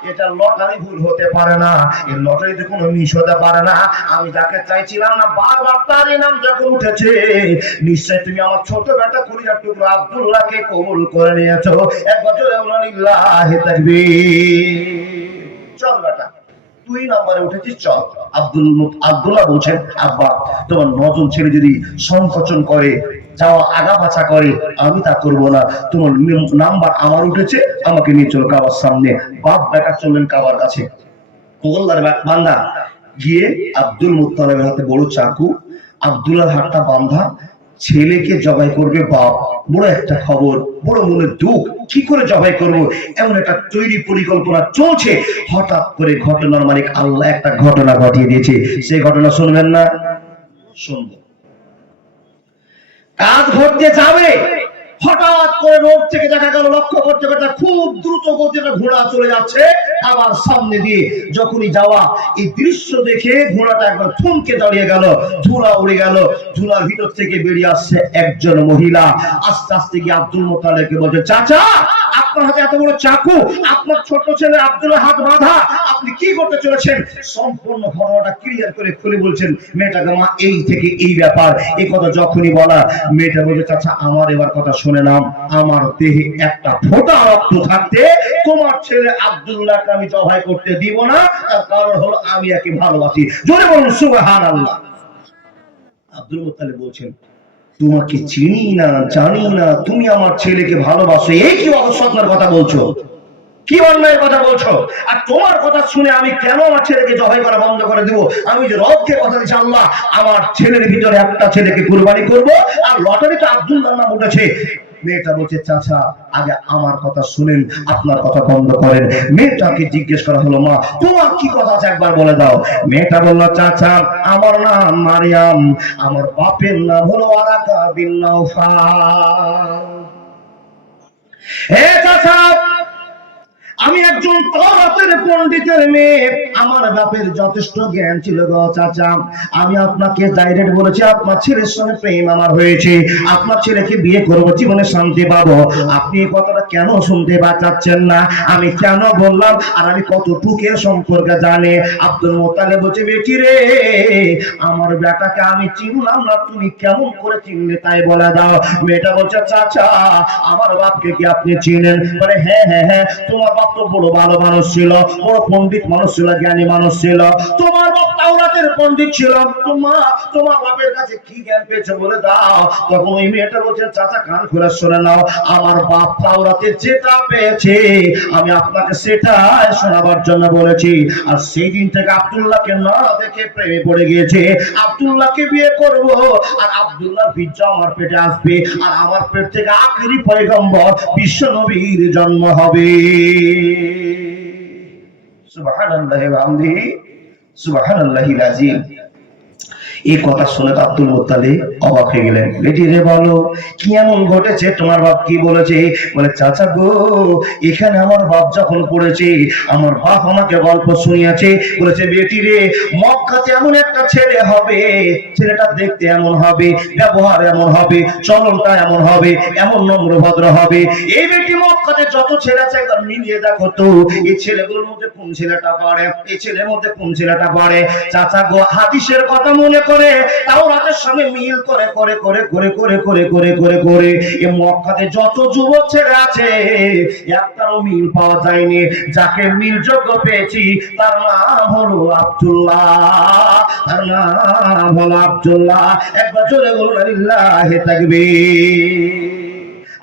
এটা লটারি ভুল হতে পারে না, এই লটারিতে কোনো মিস হতে পারে না। আমি যাকে চাইছিলাম না বারবার তারই নাম যখন উঠেছে, নিশ্চয় তুমি আমার ছোট বেটা কলিজার টুকরো আব্দুল্লাহকে কবুল করে নিয়েছো। একবার জোরে বলুন লিল্লাহি তাকবীর। চল বেটা তুই নম্বরে উঠেছিস, চল। আব্দুল্লাহ বলছেন আব্বা তোমার নজন ছেলে যদি সংকোচন করে যাওয়া আগা পাছা করে আমি তা করবো না, তোমার নাম্বার আমার উঠেছে, আমাকে নিয়ে চলো কাবার সামনে। বাপ বেটা চললেন কাবার কাছে। আল্লাহর বান্দা গিয়ে আব্দুল মুত্তালিবের হাতে বড় চাকু, আব্দুল্লাহর হাতটা বাঁধা, ছেলেকে জবাই করবে বাপ। বড় একটা খবর, বড় মনে দুঃখ, কি করে জবাই করবো এমন একটা তৈরি পরিকল্পনা চলছে। হঠাৎ করে ঘটনার মালিক আল্লাহ একটা ঘটনা ঘটিয়ে দিয়েছে। সেই ঘটনা শুনবেন না? শুনবো। কাজ ঘটতে যাবে, হঠাৎ করে রোড থেকে দেখা গেল, লক্ষ্য করতে করতে খুব দ্রুত গতিতে ঘোড়া চলে যাচ্ছে আমার সামনে দিয়ে। যখনই যাওয়া এই দৃশ্য দেখে ঘোড়াটা একবার থমকে দাঁড়িয়ে গেল, ধুলা উড়ে গেল। ধুলার ভিতর থেকে বেরিয়ে আসছে একজন মহিলা। আস্তে আস্তে গিয়ে আব্দুল মুত্তালিবকে বলছে চাচা আপনার হাতে এত বড় চাকু, আপনার ছোট ছেলে আব্দুল্লাহ হাত বাঁধা, আপনি কি করতে চলেছেন? সম্পূর্ণ ঘটনাটা ক্লিয়ার করে খুলে বলছেন মেয়েটাকে, মা এই থেকে এই ব্যাপার। এই কথা যখনই বলা মেয়েটা বলছে চাচা আমার এবার কথা শুনে নাও, আমার দেহে একটা ফোঁটা রক্ত থাকতে তোমার ছেলে আব্দুল্লাহকে আমি জবাই করতে দিব না। তার কারণ হলো আমি একে ভালোবাসি। জোরে বলুন সুবহানাল্লাহ। আব্দুল মুত্তালিব বলছেন তোমাকে চিনি না জানি না, তুমি আমার ছেলেকে ভালোবাসো, এই কি অসত্য কথা বলছো, কি অন্যায়ের কথা বলছো? আর তোমার কথা শুনে আমি কেন আমার ছেলেকে জবাই করা বন্ধ করে দেবো? আমি যে রবকে কথা দিচ্ছি আল্লাহ আমার ছেলের ভিতরে একটা ছেলেকে কুরবানি করবো, আর লটারি তো আব্দুল্লাহ নাম উঠেছে। মেয়েটা বলছে চাচা আগে আমার কথা শুনেন, আপনার কথা বন্ধ করেন। মেয়েটাকে জিজ্ঞেস করা হলো মা তোমার কি কথা আছে একবার বলে দাও। মেয়েটা বলল চাচা আমার নাম মারিয়াম, আমার বাপের নাম হলো ওয়ারাকা বিন নাওফাল। হে চাচা আমি একজন তাওরাতের পণ্ডিতের মেয়ে, আমার বাপের যথেষ্ট জ্ঞান ছিল গো চাচা। আমি আপনাকে ডাইরেক্ট বলেছি আপনার ছেলের সঙ্গে প্রেম আমার হয়েছে, আপনার ছেলেকে বিয়ে করব, জীবনে শান্তি পাবো। আপনি এই কথাটা কেন শুনতে পাচ্ছেন না? আমি কেন বললাম আর আমি কতটুকের সম্পর্কে জানি। আব্দুল মুত্তালিব বলছে বেটি রে আমার বেটাকে আমি চিনলাম না, তুমি কেমন করে চিনলে তাই বলে দাও। মেয়েটা বলছে চাচা আমার বাপকে কি আপনি চিনেন? বলে হ্যাঁ হ্যাঁ হ্যাঁ, তোমার বাপ তো বড় ভালো মানুষ ছিল, বড় পণ্ডিত মানুষ ছিল, জ্ঞানী মানুষ ছিল। তোমার বাপ তাওরাতের পণ্ডিত ছিল, তোমার বাপের কাছে কি জ্ঞান পেয়েছে বলে দাও। তখন ওই মেয়েটা বলছে চাচা কান খুলে শুনে নাও, আমার বাপ তাওরাতের যেটা পেয়েছে আমি আপনাকে সেটা শোনাবার জন্য বলেছি। আর সেই দিন থেকে আব্দুল্লাহকে না দেখে প্রেমে পড়ে গিয়েছে, আব্দুল্লাহকে বিয়ে করব, আর আব্দুল্লাহর বীর্য আমার পেটে আসবে, আর আমার পেট থেকে আখেরি পয়গম্বর বিশ্ব নবীর জন্ম হবে। সুবহানাল্লাহি ওয়া বিহামদিহি সুবহানাল্লাহিল আযীম। এই কথা শুনে আব্দুল মুত্তালিব অবাক হয়ে গেলেন। বেটি রে বলো কি এমন ঘটেছে, তোমার বাপ কি বলেছে? বলে চাচা গো এখানে আমার বাপ যখন পড়েছে আমার বাপ আমাকে গল্প শুনিয়েছে, বলেছে বেটি রে মক্কাতে এমন একটা ছেলে হবে, ছেলেটা দেখতে এমন হবে, ব্যবহার এমন হবে, চলনটা এমন হবে, এমন নম্র ভদ্র হবে। এই বেটি মক্কাতে যত ছেলে আছে একবার মিলিয়ে দেখো তো এই ছেলেগুলোর মধ্যে কোন ছেলেটা পারে, এই ছেলের মধ্যে কোন ছেলেটা পারে। চাচা গো হাদিসের কথা মনে করে তাওরাতের সঙ্গে মিল করে করে করে করে করে করে করে করে করে এই মক্কাতে যত যুবক ছেলে আছে একটারও মিল পাওয়া যায়নি। যাকে মিলযোগ্য পেয়েছি তার নাম হলো আব্দুল্লাহ, তার নাম হলো আব্দুল্লাহ। একবার জোরে বলুন লিল্লাহি তাকবীর।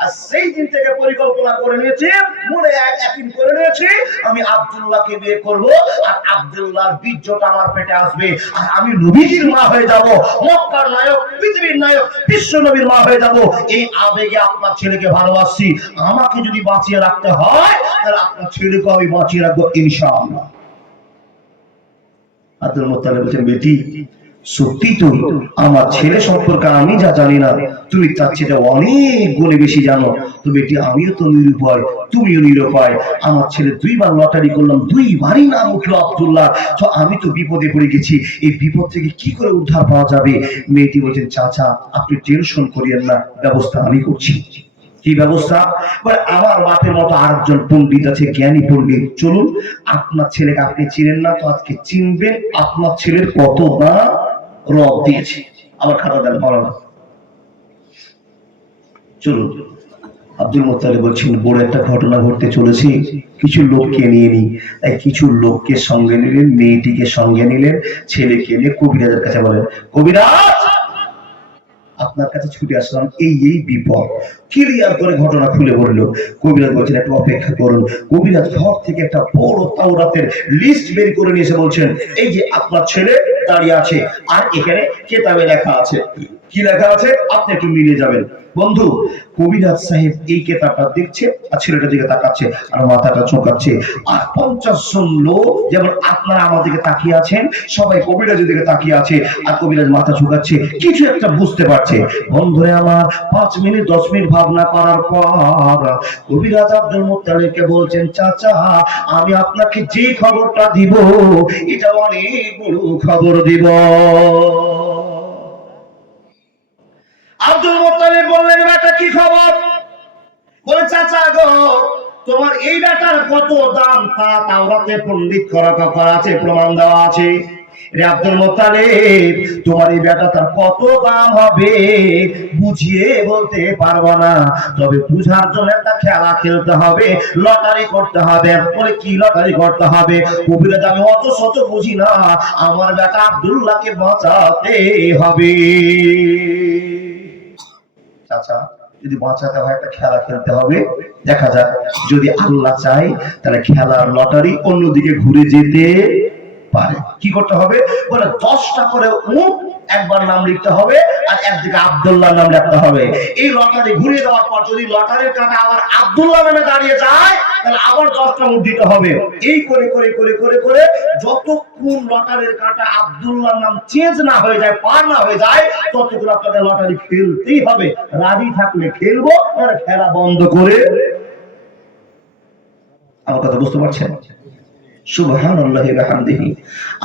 আর সেই দিন থেকে পরিকল্পনা করে নিয়েছে, মনে একদিন করে নিয়েছে আমি আব্দুল্লাহকে বিয়ে করব, আর আব্দুল্লাহর বীর্যটা আমার পেটে আসবে, আর আমি নবীজির মা হয়ে যাব, মক্কার নায়ক, পৃথিবীর নায়ক, বিশ্ব নবীর মা হয়ে যাব। এই আবেগে আপনার ছেলেকে ভালোবাসি, আমাকে যদি বাঁচিয়ে রাখতে হয় তাহলে আপনার ছেলেকে আমি বাঁচিয়ে রাখবো ইনশাআল্লাহ। আব্দুল মুত্তালিব বলছেন, বেটি সত্যি তো আমার ছেলে সম্পর্কে আমি যা জানি না তুমি তার চেয়ে অনেক গুণে বেশি জানো। তো বেটি আমিও তো নিরুপায়, তুমিও নিরুপায়। আমার ছেলে দুইবার লটারি করলাম, দুইবারই নাম উঠলো আব্দুল্লাহ, তো আমি তো বিপদে পড়ে গেছি, এই বিপদ থেকে কি করে উদ্ধার পাওয়া যাবে? মেয়েটি বলছেন, চাচা আপনি টেনশন করিয়েন না, ব্যবস্থা আমি করছি। কি ব্যবস্থা? আমার বাপের মতো আরেকজন পণ্ডিত আছে, জ্ঞানী পণ্ডিত, চলুন আপনার ছেলেকে আপনি চিনেন না, তো আজকে চিনবেন আপনার ছেলের কত দাম রব দিয়েছে। আবার খাতা দেন, বলো না, চলুন। আব্দুল মুত্তালিব বলছেন, বড় একটা ঘটনা ঘটতে চলেছে, কিছু লোককে নিয়ে নি। তাই কিছু লোককে সঙ্গে নিলেন, মেয়েটিকে সঙ্গে নিলেন, ছেলেকে নিয়ে কবিরাজের কাছে বলেন, কবিরাজ আপনার কাছে ছুটে আসলাম, এই বিপদ। ক্লিয়ার করে ঘটনা খুলে বলল। কবিরাজ বলছেন, একটু অপেক্ষা করুন। কবিরাজ ঘর থেকে একটা বড় তাওরাতের লিস্ট বের করে নিয়ে এসে বলছেন, এই যে আপনার ছেলে দাঁড়িয়ে আছে, আর এখানে কেতাবে লেখা আছে। কি লেখা আছে আপনি একটু মিলে যাবেন। বন্ধু, কবিরাজ সাহেব এই কেতাবটা দেখছে আর ছেলেটার দিকে তাকাচ্ছে আর মাথাটা চোঁকাচ্ছে, আর 50 জন লোক যেমন আপনারা আমার দিকে তাকিয়ে আছেন, সবাই কবিরাজের দিকে তাকিয়ে আছে, আর কবিরাজ মাথা চোঁকাচ্ছে, কিছু একটা বুঝতে পারছে। বন্ধুরে আমার 5 মিনিট 10 মিনিট ভাবনা করার পর কবিরাজ আব্দুল মুত্তালিবকে বলছেন, চাচা আমি আপনাকে যে খবরটা দিব এটা অনেক বড় খবর দিব। আব্দুল মুত্তালিব বললেন, বেটা কি খবর? বলে, চাচা গো তোমার এই বেটার কত দাম তা তাওরাতে পণ্ডিত করা আছে, প্রমাণ দেওয়া আছে। রে আব্দুল মুত্তালিব তোমার এই বেটা তার কত দাম হবে বুঝিয়ে বলতে পারবো না, তবে বুঝার জন্য একটা খেলা খেলতে হবে, লটারি করতে হবে। বলে, কি লটারি করতে হবে? কবিরাজ, আমি অত শত বুঝি না, আমার বেটা আব্দুল্লাহকে বাঁচাতে হবে। চাচা যদি বাঁচাতে হয় একটা খেলা খেলতে হবে, দেখা যাক, যদি আল্লাহ চায় তাহলে খেলার লটারি অন্যদিকে ঘুরে যেতে পারে। কি করতে হবে? বলে 10টা করে উট একবার নাম লিখতে হবে, আর একদিকে আব্দুল্লাহ নাম লিখতে হবে। এই লটারি ঘুরিয়ে দেওয়ার পর যদি লটারির কাঁটা আবার আব্দুল্লাহ নামে দাঁড়িয়ে যায় তাহলে আবার 10টা উট দিতে হবে। এই করে করে করে করে করে যতক্ষণ লটারির কাঁটা আব্দুল্লাহ নাম চেঞ্জ না হয়ে যায়, পার না হয়ে যায়, ততক্ষণ আপনাদের লটারি খেলতেই হবে। রাজি থাকলে খেলবো, আর খেলা বন্ধ করে। আমার কথা বুঝতে পারছেন? সুবহানাল্লাহি ওয়া বিহামদিহি।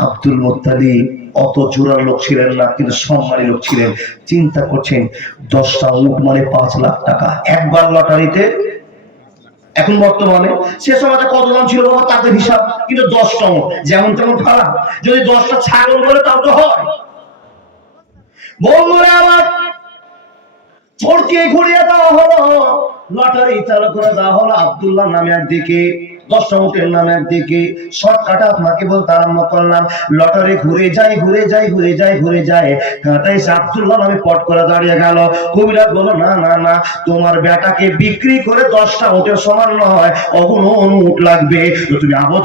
আব্দুল মুত্তালিব অত জোরার লোক ছিলেন না, কিন্তু সম্মানী লোক ছিলেন। চিন্তা করছেন, 10টা উট মানে 5 লাখ টাকা একবার লটারিতে। এখন বর্তমানে, সে সময়টা কত দাম ছিল বাবা তাদের হিসাব, কিন্তু 10টা উট যেমন তেমন খারাপ। যদি 10টা ছাগল বলে তাও তো হয়। বন্ধুরা আমার, চোরকে ঘুরিয়ে দেওয়া হলো, লটারি চালু করে দেওয়া হলো। আব্দুল্লাহ নামে একদিকে, 10টা উটের নাম একদিকে। শর্টকাট আপনাকে বলতে আরম্ভ করলাম, লটারি ঘুরে যায় ঘুরে যায় ঘুরে যায় ঘুরে যায়, কাঁটাই আব্দুল্লাহ নামে পট করে দাঁড়িয়ে গেল। কবিরাজ বলল, না না না, তোমার বেটাকে বিক্রি করে 10টা উটের সমান নয়, অগুণ উট লাগবে, তো তুমি আবার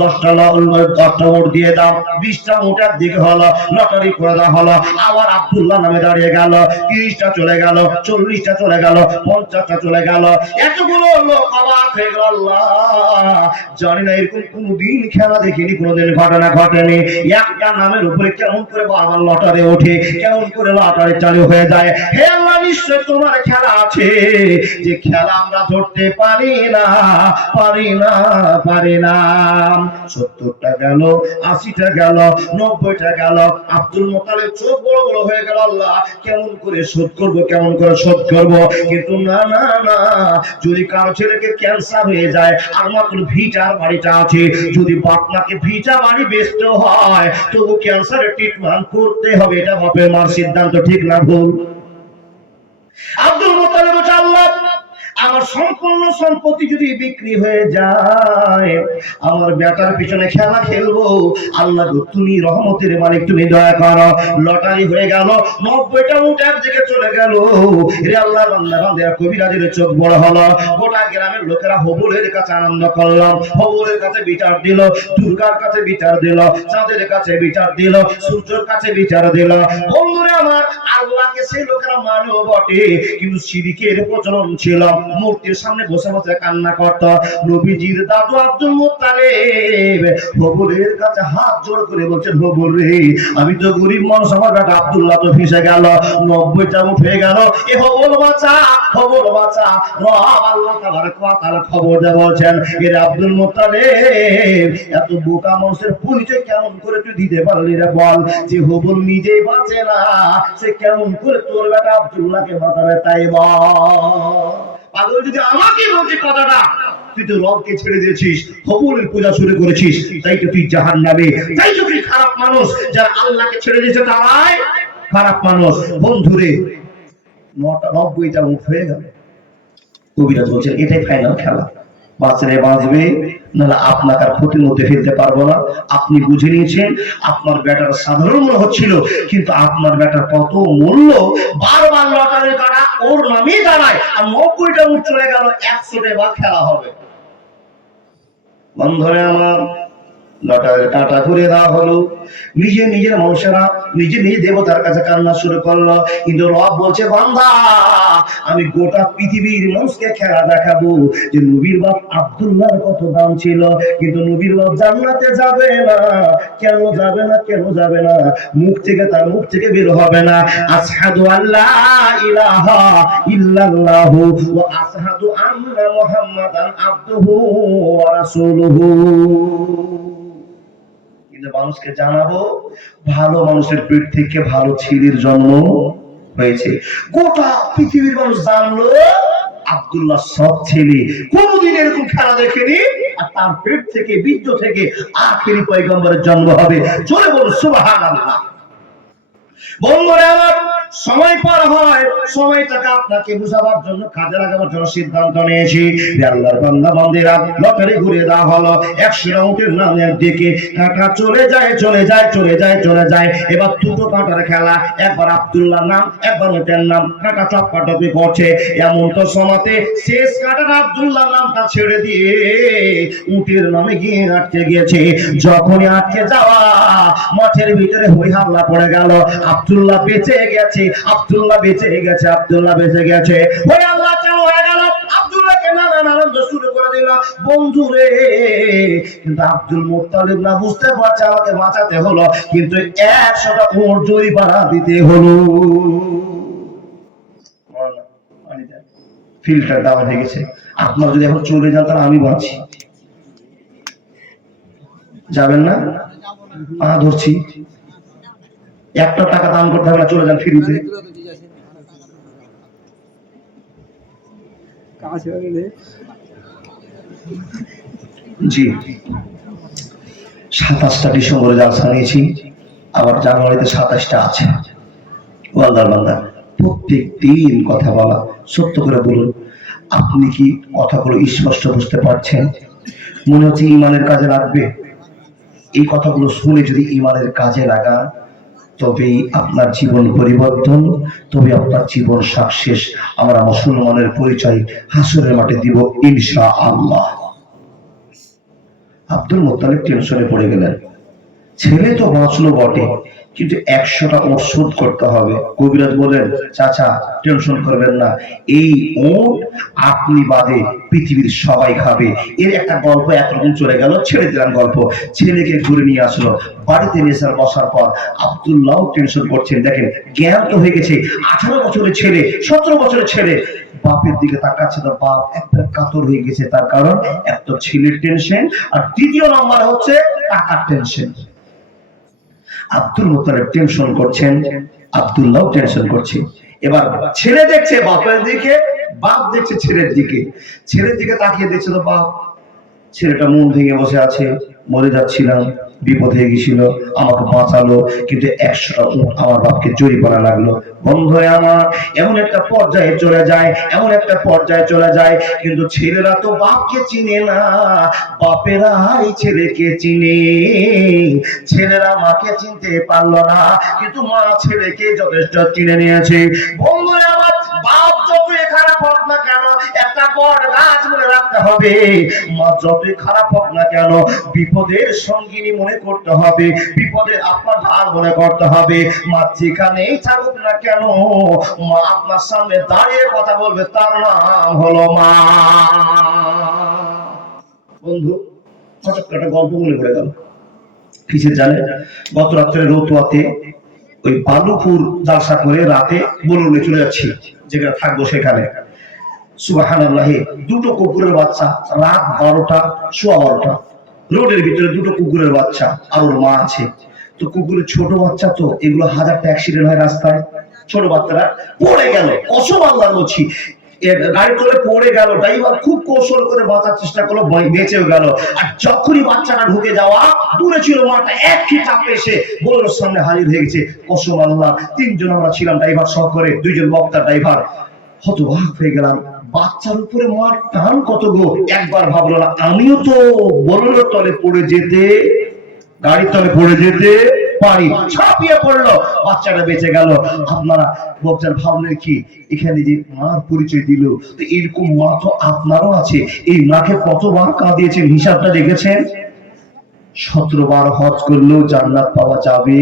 10টা উট দিয়ে দাও। 20টা উট একদিকে হলো, লটারি করে দেওয়া হলো। আবার আব্দুল্লাহ নামে দাঁড়িয়ে গেল, 30টা চলে গেল, 40টা চলে গেল, 50টা চলে গেল। এতগুলো লোক অবাক হয়ে গেল। আল্লাহ, জানি না এরকম কোনদিন খেলা দেখিনি, কোনদিন ঘটনা ঘটেনি। একটা নামের উপরে কেমন করে আমার লটারি ওঠে, কেমন করে লটারি চালু হয়ে যায়। হে আল্লাহ, নিশ্চয় তোমার খেলা আছে, যে খেলা আমরা ধরতে পারি না পারি না পারি না। 70টা গেল, 80টা গেল, 90টা গেল। আব্দুল মুত্তালিব চোখ বড় বড় হয়ে গেল। আল্লাহ, কেমন করে শোধ করবো, কেমন করে শোধ করবো? কিন্তু না না না, যদি কারো ছেলেকে ক্যান্সার হয়ে যায় আর মাত্র ভিটার বাড়িটা আছে, যদি বাপমাকে ভিটা বাড়ি বেচতে হয় তবু ক্যান্সারের ট্রিটমেন্ট করতে হবে। এটা বাপের মার সিদ্ধান্ত, ঠিক না ভুল? আব্দুল মুত্তালিব বলছে, আল্লাহ আমার সম্পূর্ণ সম্পত্তি যদি বিক্রি হয়ে যায়, আমার বেটার পিছনে খেলা খেলবো। আল্লাহ গো, তুমি রহমতের মালিক, তুমি দয়া করো। লটারি হয়ে গেল, 90টা উট একদিকে চলে গেল। রে আল্লাহ, বান্দা বান্দারা কবিরাজের চোখ বড় হলো। গোটা গ্রামের লোকেরা হবুলের কাছে আনন্দ করলাম, হবুলের কাছে বিচার দিল, দুর্গার কাছে বিচার দিল, চাঁদের কাছে বিচার দিল, সূর্যের কাছে বিচার দিল। বন্ধুরা আমার, আল্লাহকে সেই লোকেরা মানেও বটে, কিন্তু শিরকের প্রচলন ছিল। মূর্তির সামনে বসে বসে কান্না করত। নবীজির দাদু আব্দুল মুত্তালিব হবুলের কাছে হাত জোড় করে বলছেন, হবুল রে, আমি তো গরিব মানুষ, আমার বেটা আব্দুল্লাহ তো ফেঁসে গেল, 90টা উঠ হয়ে গেল, এ হবুল বাঁচা, হবুল বাঁচা। রব আল্লাহ তাবারক ওয়া তাআলা খবর দেয়া বলছেন, এর আব্দুল মুত্তালিব, এত বোকা মানুষের পরিচয় কেমন করে তুই দিতে পারলি রে? বল, যে হবুল নিজেই বাঁচে না, সে কেমন করে তোর বেটা আব্দুল্লাহকে বাঁচাবে? তাই বল। পাগল যদি আমাকে বলছে কথাটা, তুই তো রবকে ছেড়ে দিয়েছিস, হবুলের পূজা শুরু করেছিস, তাই তো তুই জাহান্নামে, তাই তো তুই খারাপ মানুষ। যারা আল্লাহকে ছেড়ে দিয়েছে তারাই খারাপ মানুষ। বন্ধুরে, 90টা উঠ হয়ে গেল। কবিরাজ বলছেন, এটাই ফাইনাল খেলা, বাঁচলে বাঁচবে, নাহলে আপনাকে আর ক্ষতির মধ্যে ফেলতে পারবো না। আপনি বুঝে নিয়েছেন আপনার ব্যাটার সাধারণ মনে হচ্ছিল, কিন্তু আপনার ব্যাটার কত মূল্য। বারবার লটারি কাটা ওর নামেই দাঁড়ায়, আর 90টা উঠ চলে গেল, 100টা বা খেলা হবে। বন্ধুরা আমার, লটারির কাটা ঘুরে দেওয়া হলো। নিজের মানুষেরা নিজে দেবতার কাছে কান্না শুরু করলো। কিন্তু রব বলছে, বান্দা, আমি গোটা পৃথিবীর মানুষকে খেলা দেখাবো যে নবীর বাপ আব্দুল্লাহর কত দাম ছিল, কিন্তু নবীর বাপ জান্নাতে যাবে না। কেন যাবে না? কেন যাবে না? তার মুখ থেকে বের হবে না, আশহাদু আল্লা ইলাহা ইল্লাল্লাহু ওয়া আশহাদু আন্না মুহাম্মাদান আবদুহু ওয়া রাসূলুহু। কিন্তু মানুষকে জানাবো, ভালো মানুষের পেট থেকে ভালো ছেলের জন্ম হয়েছে। গোটা পৃথিবীর মানুষ জানলো আব্দুল্লাহ সৎ ছেলে, কোনদিন এরকম খেলা দেখেনি, আর তার পেট থেকে, বীর্য থেকে আখেরি পয়গম্বরের জন্ম হবে। জোরে বলুন সুবহানাল্লাহ। বন্ধুরা আমার, সময় পার হয়, সময়টাকে আপনাকে বুঝাবার জন্য, কাজে লাগাবার জন্য সিদ্ধান্ত নিয়েছি। আল্লাহর বান্দা বান্দিরা, লটারি ঘুরে দেওয়া হলো। 100টা উটের নামের দিকে কাঁটা চলে যায়, চলে যায়, চলে যায়, চলে যায়। এবার দুটো কাঁটার খেলা, একবার আব্দুল্লাহ নাম, একবার উটের নাম, কাঁটা চপ্পাটপি করছে। এমন তো সময়তে শেষ কাঁটাটা আব্দুল্লাহ নামটা ছেড়ে দিয়ে উটের নামে গিয়ে আটকে গিয়েছে। যখনই আটকে যাওয়া, মাঠের ভিতরে হই হাল্লা পড়ে গেল, আব্দুল্লাহ বেঁচে গেছে, আব্দুল্লাহ বেঁচে গেছে, আব্দুল্লাহ বেঁচে গেছে। ওই আল্লাহ চালু হয়ে গেল, আব্দুল্লাহকে নানান আনন্দ শুরু করে দিল। বন্ধুরে, কিন্তু আব্দুল মুত্তালিব না বুঝতে পারছে আমাকে বাঁচাতে হলো, কিন্তু 100টা উট জরিমানা দিতে হলো। ফিল্টার দেওয়া হয়ে গেছে। আপনার যদি এখন চলে যান, তাহলে আমি বাঁচি। যাবেন না? ধরছি, 1টা টাকা দান করতে হবে না, চলে যান ফ্রিতে। জি, 27টা ডিসেম্বরে জালসা নিয়েছি, আবার জানুয়ারিতে 27টা আছে। ওয়ালদার বান্দা, প্রত্যেক দিন কথা বলা, সত্য করে বলুন। আপনি কি কথাগুলো স্পষ্ট বুঝতে পারছেন? মনে হচ্ছে ইমানের কাজে লাগবে? এই কথাগুলো শুনে যদি ইমানের কাজে লাগা, তবেই আপনার জীবন পরিবর্তন, তবে আপনার জীবন সাকসেস। আমরা মুসলমানের পরিচয় হাসরের মাঠে দিব ইনশাআল্লাহ। আব্দুল মুত্তালিব টেনশনে পড়ে গেলেন। ছেলে তো বাঁচলো বটে, কিন্তু 100টা ওট শোধ করতে হবে। কবিরাজ বলেন, চাচা টেনশন করবেন না, এই ওট আপনি বাদে পৃথিবীর সবাই খাবে। এর একটা গল্প একরকম চলে গেল, ছেড়ে দিলাম গল্প। ছেলেকে ঘুরে নিয়ে আসলো, বাড়িতে নিয়ে বসার পর আব্দুল্লাহ টেনশন করছেন। দেখেন, জ্ঞান তো হয়ে গেছে, 18 বছরের ছেলে, 17 বছরের ছেলে, বাপের দিকে তাকাচ্ছে তো বাপ একটা কাতর হয়ে গেছে। তার কারণ, একটা ছেলের টেনশন, আর দ্বিতীয় নম্বর হচ্ছে টাকার টেনশন। আব্দুল মুত্তালিব টেনশন করছেন, আব্দুল্লাহ টেনশন করছে। এবার ছেলে দেখছে বাপের দিকে, বাপ দেখছে ছেলের দিকে। ছেলের দিকে তাকিয়ে দেখছে তো বাপ, ছেলেটা মন ভেঙে বসে আছে, মরে যাচ্ছিলাম, বিপদ হয়ে গেছিল, আমাকে বাঁচালো, কিন্তু 100টা উট আমার বাপকে জরিমানা লাগলো। বন্ধুরা আমার, এমন একটা পর্যায়ে চলে যায়, এমন একটা পর্যায়ে চলে যায়, কিন্তু ছেলেরা তো বাপকে চিনে না, বাপেরাই ছেলেকে চিনে। ছেলেরা মাকে চিনতে পারলো না, কিন্তু মা ছেলেকে যথেষ্ট চিনে নিয়েছে। বন্ধুরা আমার, বাপ যতই খারাপ হোক না কেন, একটা বড় গাছ মনে রাখতে হবে, মা যতই খারাপ হোক না কেন, বিপদের সঙ্গিনী মনে করতে হবে, বিপদের আপনার ধার মনে করতে হবে। মা যেখানেই থাকুক না কেন, মা আপনার সামনে দাঁড়িয়ে কথা বলবে, তার নাম হলো মা। বন্ধু, হঠাৎ করে একটা গল্প মনে পড়ে গেল। কিসে জানে, গত রাত্রে রতুয়াতে ওই বালুপুর জালসা করে রাতে বলুনে চলে যাচ্ছি, যেখানে থাকবো সেখানে। সুবহানাল্লাহ, দুটো কুকুরের বাচ্চা, রাত 12টা, সোয়া 12টা, রোডের ভিতরে দুটো কুকুরের বাচ্চা, আর ওর মা আছে। তো কুকুরের ছোট বাচ্চা, তো এগুলো হাজারটা অ্যাক্সিডেন্ট হয় রাস্তায়, ছোট বাচ্চারা পড়ে গেল, কসম আল্লাহর বলছি, গাড়ি তোলে পড়ে গেল, ড্রাইভার খুব কৌশল করে বাঁচার চেষ্টা করলো, বেঁচেও গেল। আর যখনই বাচ্চাটা ঢুকে যাওয়া দূরে ছিল, মাটা একই চাপে এসে বললোর সামনে হাজির হয়ে গেছে। কসম আল্লাহ, 3জন আমরা ছিলাম, ড্রাইভার সহ করে, 2জন বক্তা ড্রাইভার। হতবাক হয়ে গেলাম, বাচ্চার উপরে মার টান কত গো, একবার ভাবলো না আমিও তো বললোর তলে পড়ে যেতে, গাড়ির তলে পড়ে যেতে পারি, ছাপিয়ে পড়লো, বাচ্চাটা বেঁচে গেল। আপনারা বলছেন, ভাবলেন কি এখানে যে মার পরিচয় দিল, তো এরকম মা তো আপনারও আছে। এই মাকে কতবার কাঁদিয়েছেন হিসাবটা দেখেছেন? 17 বার হজ করলেও জান্নাত পাওয়া যাবে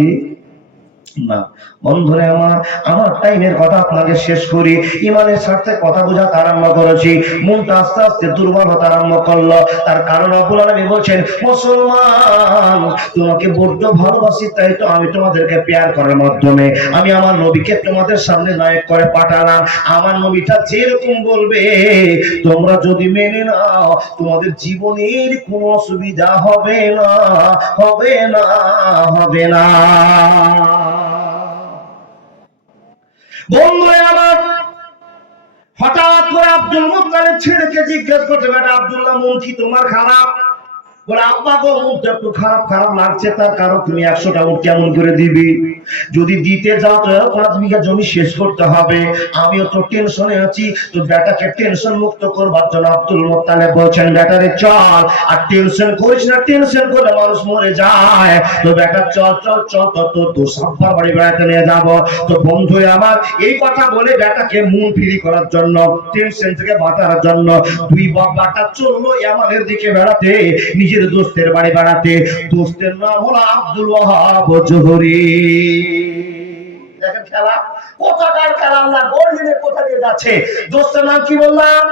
না। বন্ধুরা আমার, আমার টাইমের কথা আপনাকে শেষ করি। ইমানের স্বার্থে কথা বোঝাতে আরম্ভ করেছি, মনটা আস্তে আস্তে দুর্বল হতে আরম্ভ করলো। তার কারণ রব্বুল আলামিন বলছেন, মুসলমান তোমাকে বড্ড ভালোবাসি, তাই তো আমি তোমাদেরকে প্যার করার মাধ্যমে আমি আমার নবীকে তোমাদের সামনে নায়ক করে পাঠালাম। আমার নবীটা যেরকম বলবে তোমরা যদি মেনে নাও, তোমাদের জীবনের কোনো অসুবিধা হবে না, হবে না, হবে না। বন্ধুরা আমার, হঠাৎ করে আব্দুল মুত্তালিব ছেলেকে জিজ্ঞেস করতে, বেটা আব্দুল্লাহ, মন কি তোমার খারাপ? বলে, আব্বা গো, মনটা একটু খারাপ খারাপ লাগছে। তার কারণ তুমি 100টা উট কেমন করে দিবি? যদি দিতে যাও তো 5 বিঘা জমি শেষ করতে হবে, আমিও তো টেনশনে আছি। তো বেটাকে টেনশন মুক্ত করবার জন্য আব্দুল মুত্তালিব বলছেন, বেটারে চল, আর টেনশন করিস না, টেনশন করলে মানুষ মরে যায়। তো বেটা চল চল চল, তো সাব্বার বাড়ি বেড়াতে নিয়ে যাব। তো বন্ধু আমার, এই কথা বলে বেটাকে মন ফ্রি করার জন্য, টেনশন থেকে বাঁচার জন্য, দুই বাবাটা চললো ইয়ামানের দিকে বেড়াতে, নিজের দোস্তের বাড়ি বেড়াতে। দোস্তের নাম হলো আব্দুল ওয়াহাব জোহরি। দেখেন খেলা, কোথাকার খেলা, না গোল্ডিনে কোথা দিয়ে যাচ্ছে। দোস্তের নাম কি বললাম?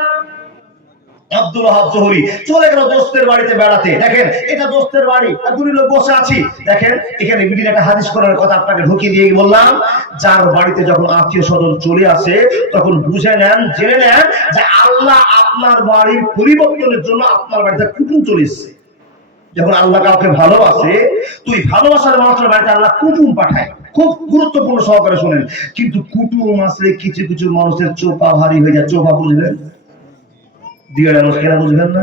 আব্দুল ওয়াহাব জোহরি। চলে গেল দোস্তের বাড়িতে বেড়াতে। দেখেন, এটা দোস্তের বাড়ি, আর দুই লোক বসে আছি। দেখেন, এখানে বিডির একটা হাদিস করার কথা আপনাকে ঢুকিয়ে দিয়ে বললাম, যার বাড়িতে যখন আত্মীয় স্বজন চলে আসে, তখন বুঝে নেন, জেনে নেন যে আল্লাহ আপনার বাড়ির পরিবর্তনের জন্য আপনার বাড়িতে কুটুম চলে এসেছে। যখন আল্লাহ কাউকে ভালোবাসে, তুই ভালোবাসার মানুষের বাড়িতে আল্লাহ কুটুম পাঠায়। খুব গুরুত্বপূর্ণ সহকারে শোনেন, কিন্তু কুটুম আসলে কিছু কিছু মানুষের চোপা ভারী হয়ে যায়। চোপা বুঝলেন? দিয়ে মানুষ কেনা বুঝবেন না?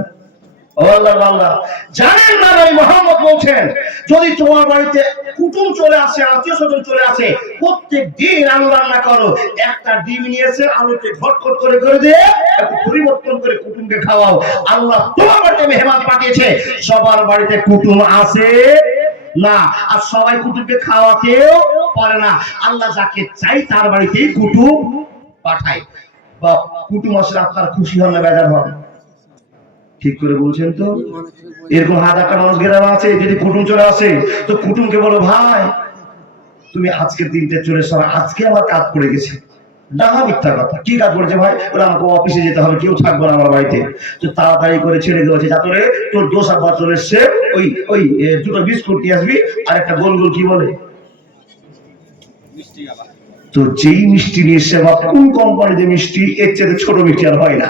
জানেন না নবী মুহাম্মদ বলছেন, যদি তোমার বাড়িতে কুটুম চলে আসে, আত্মীয় স্বজন চলে আসে, প্রত্যেক দিন আলু রান্না করো, একটা ডিম নিয়ে এসে আলুকে ঘটঘট করে করে দিয়ে একটু পরিবর্তন করে কুটুমকে খাওয়াও। আল্লাহ তোমার বাড়িতে মেহমান পাঠিয়েছে। সবার বাড়িতে কুটুম আসে না, আর সবাই কুটুমকে খাওয়াতেও পারে না। আল্লাহ যাকে চাই তার বাড়িতেই কুটুম পাঠায়। বা কুটুম আসলে আপনার খুশি হন না বেজার হন? ঠিক করে বলছেন তো? এরকম হাজারটা মানুষ গ্রামে আছে, যদি কুটুম চলে আসে তো কুটুমকে বলো, ভাই তুমি আজকের দিনটা চলে এসো, আজকে আমার কাজ পড়ে গেছে। ডাহা মিথ্যা কথা। কি কাজ পড়েছে ভাই? ওরা আমাকে অফিসে যেতে হবে, কেউ থাকবো না আমার বাড়িতে। তো তাড়াতাড়ি করে ছেড়ে দেওয়া হচ্ছে, যাতে তোর দোষ আব্বা চলে এসছে, ওই ওই দুটো বিস্কুট নিয়ে আসবি, আর একটা গোল গোল কি বলে, তো যেই মিষ্টি নিয়ে এসছে, বা কোন কোম্পানিতে মিষ্টি, এর চেয়ে ছোট মিষ্টি আর হয় না।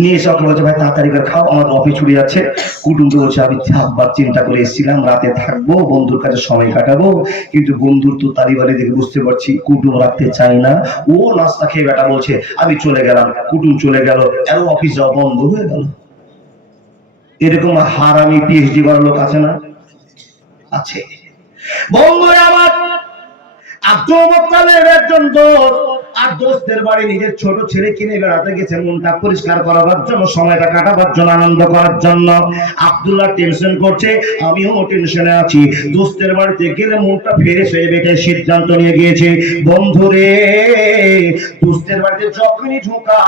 নিয়ে এসে ওকে বলছে, ভাই তাড়াতাড়ি করে খাও, আমার অফিস ছুটি যাচ্ছে। কুটুমকে বলছে, আমি থাকবার চিন্তা করে এসেছিলাম, রাতে থাকবো, বন্ধুর কাছে সময় কাটাবো, কিন্তু বন্ধুর তো তালিবানি দেখে বুঝতে পারছি কুটুম রাখতে চাই না। ও নাস্তা খেয়ে বেটা বলছে, আমি চলে গেলাম। কুটুম চলে গেল, আর অফিস যাওয়া বন্ধ হয়ে গেল। এরকম হারামি পিএইচডি করার লোক আছে না? আছে। বন্ধুরা আমার, আব্দুল মুত্তালিব একজন দোস্ত, আর দোস্তের বাড়ি নিজের ছোট ছেলে কিনে বেড়াতে গেছে মনটা পরিষ্কার করার জন্য, সময়টা কাটাবার জন্য, আনন্দ করার জন্য। আব্দুল্লাহ টেনশন করছে, আমিও টেনশনে আছি। দোস্তের বাড়িতে গেলে মনটা ফ্রেশ হয়ে যাবে, এটাই সিদ্ধান্ত নিয়ে গিয়েছে। বন্ধুরে, দোস্তের বাড়িতে যখনই ঢোকা,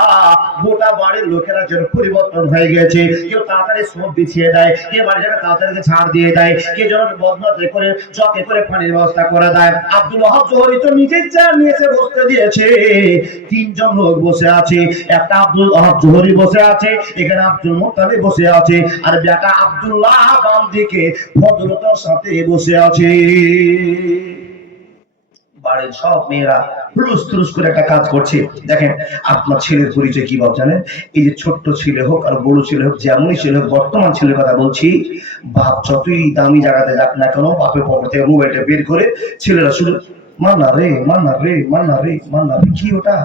গোটা বাড়ির লোকেরা যেন পরিবর্তন হয়ে গেছে। কেউ তাড়াতাড়ি সব বিছিয়ে দেয়, কে বাড়িটাকে তাড়াতাড়ি ছাড় দিয়ে দেয়, কে যেন বদমাশি করে চকে করে পানির ব্যবস্থা করে দেয়। আব্দুল ওয়াহাব জোহরি তো নিজের চেয়ার নিয়েছে, বসতে দিয়েছে। তিনজন লোক বসে আছে, একটা আব্দুল ওয়াহাব জোহরি বসে আছে, এখানে আব্দুল মুত্তালিব বসে আছে, আর বেটা আব্দুল্লাহ বাম দিকে ভদ্রতার সাথে বসে আছে। বাড়ির সব মেয়েরা হুলুস তুলুস করে একটা কাজ করছে। দেখেন, আপনার ছেলের পরিচয় কি বাপ জানেন? এই যে ছোট্ট ছেলে হোক আর বড় ছেলে হোক, যেমনই ছেলে হোক, বর্তমান ছেলের কথা বলছি, বাপ যতই দামি জায়গাতে যাক না কেন, বাপের পকেট থেকে মোবাইলটা বের করে ছেলেরা শুধু মান্না রে মান্না রে মান্না রে মান্না রে, কি ওটা?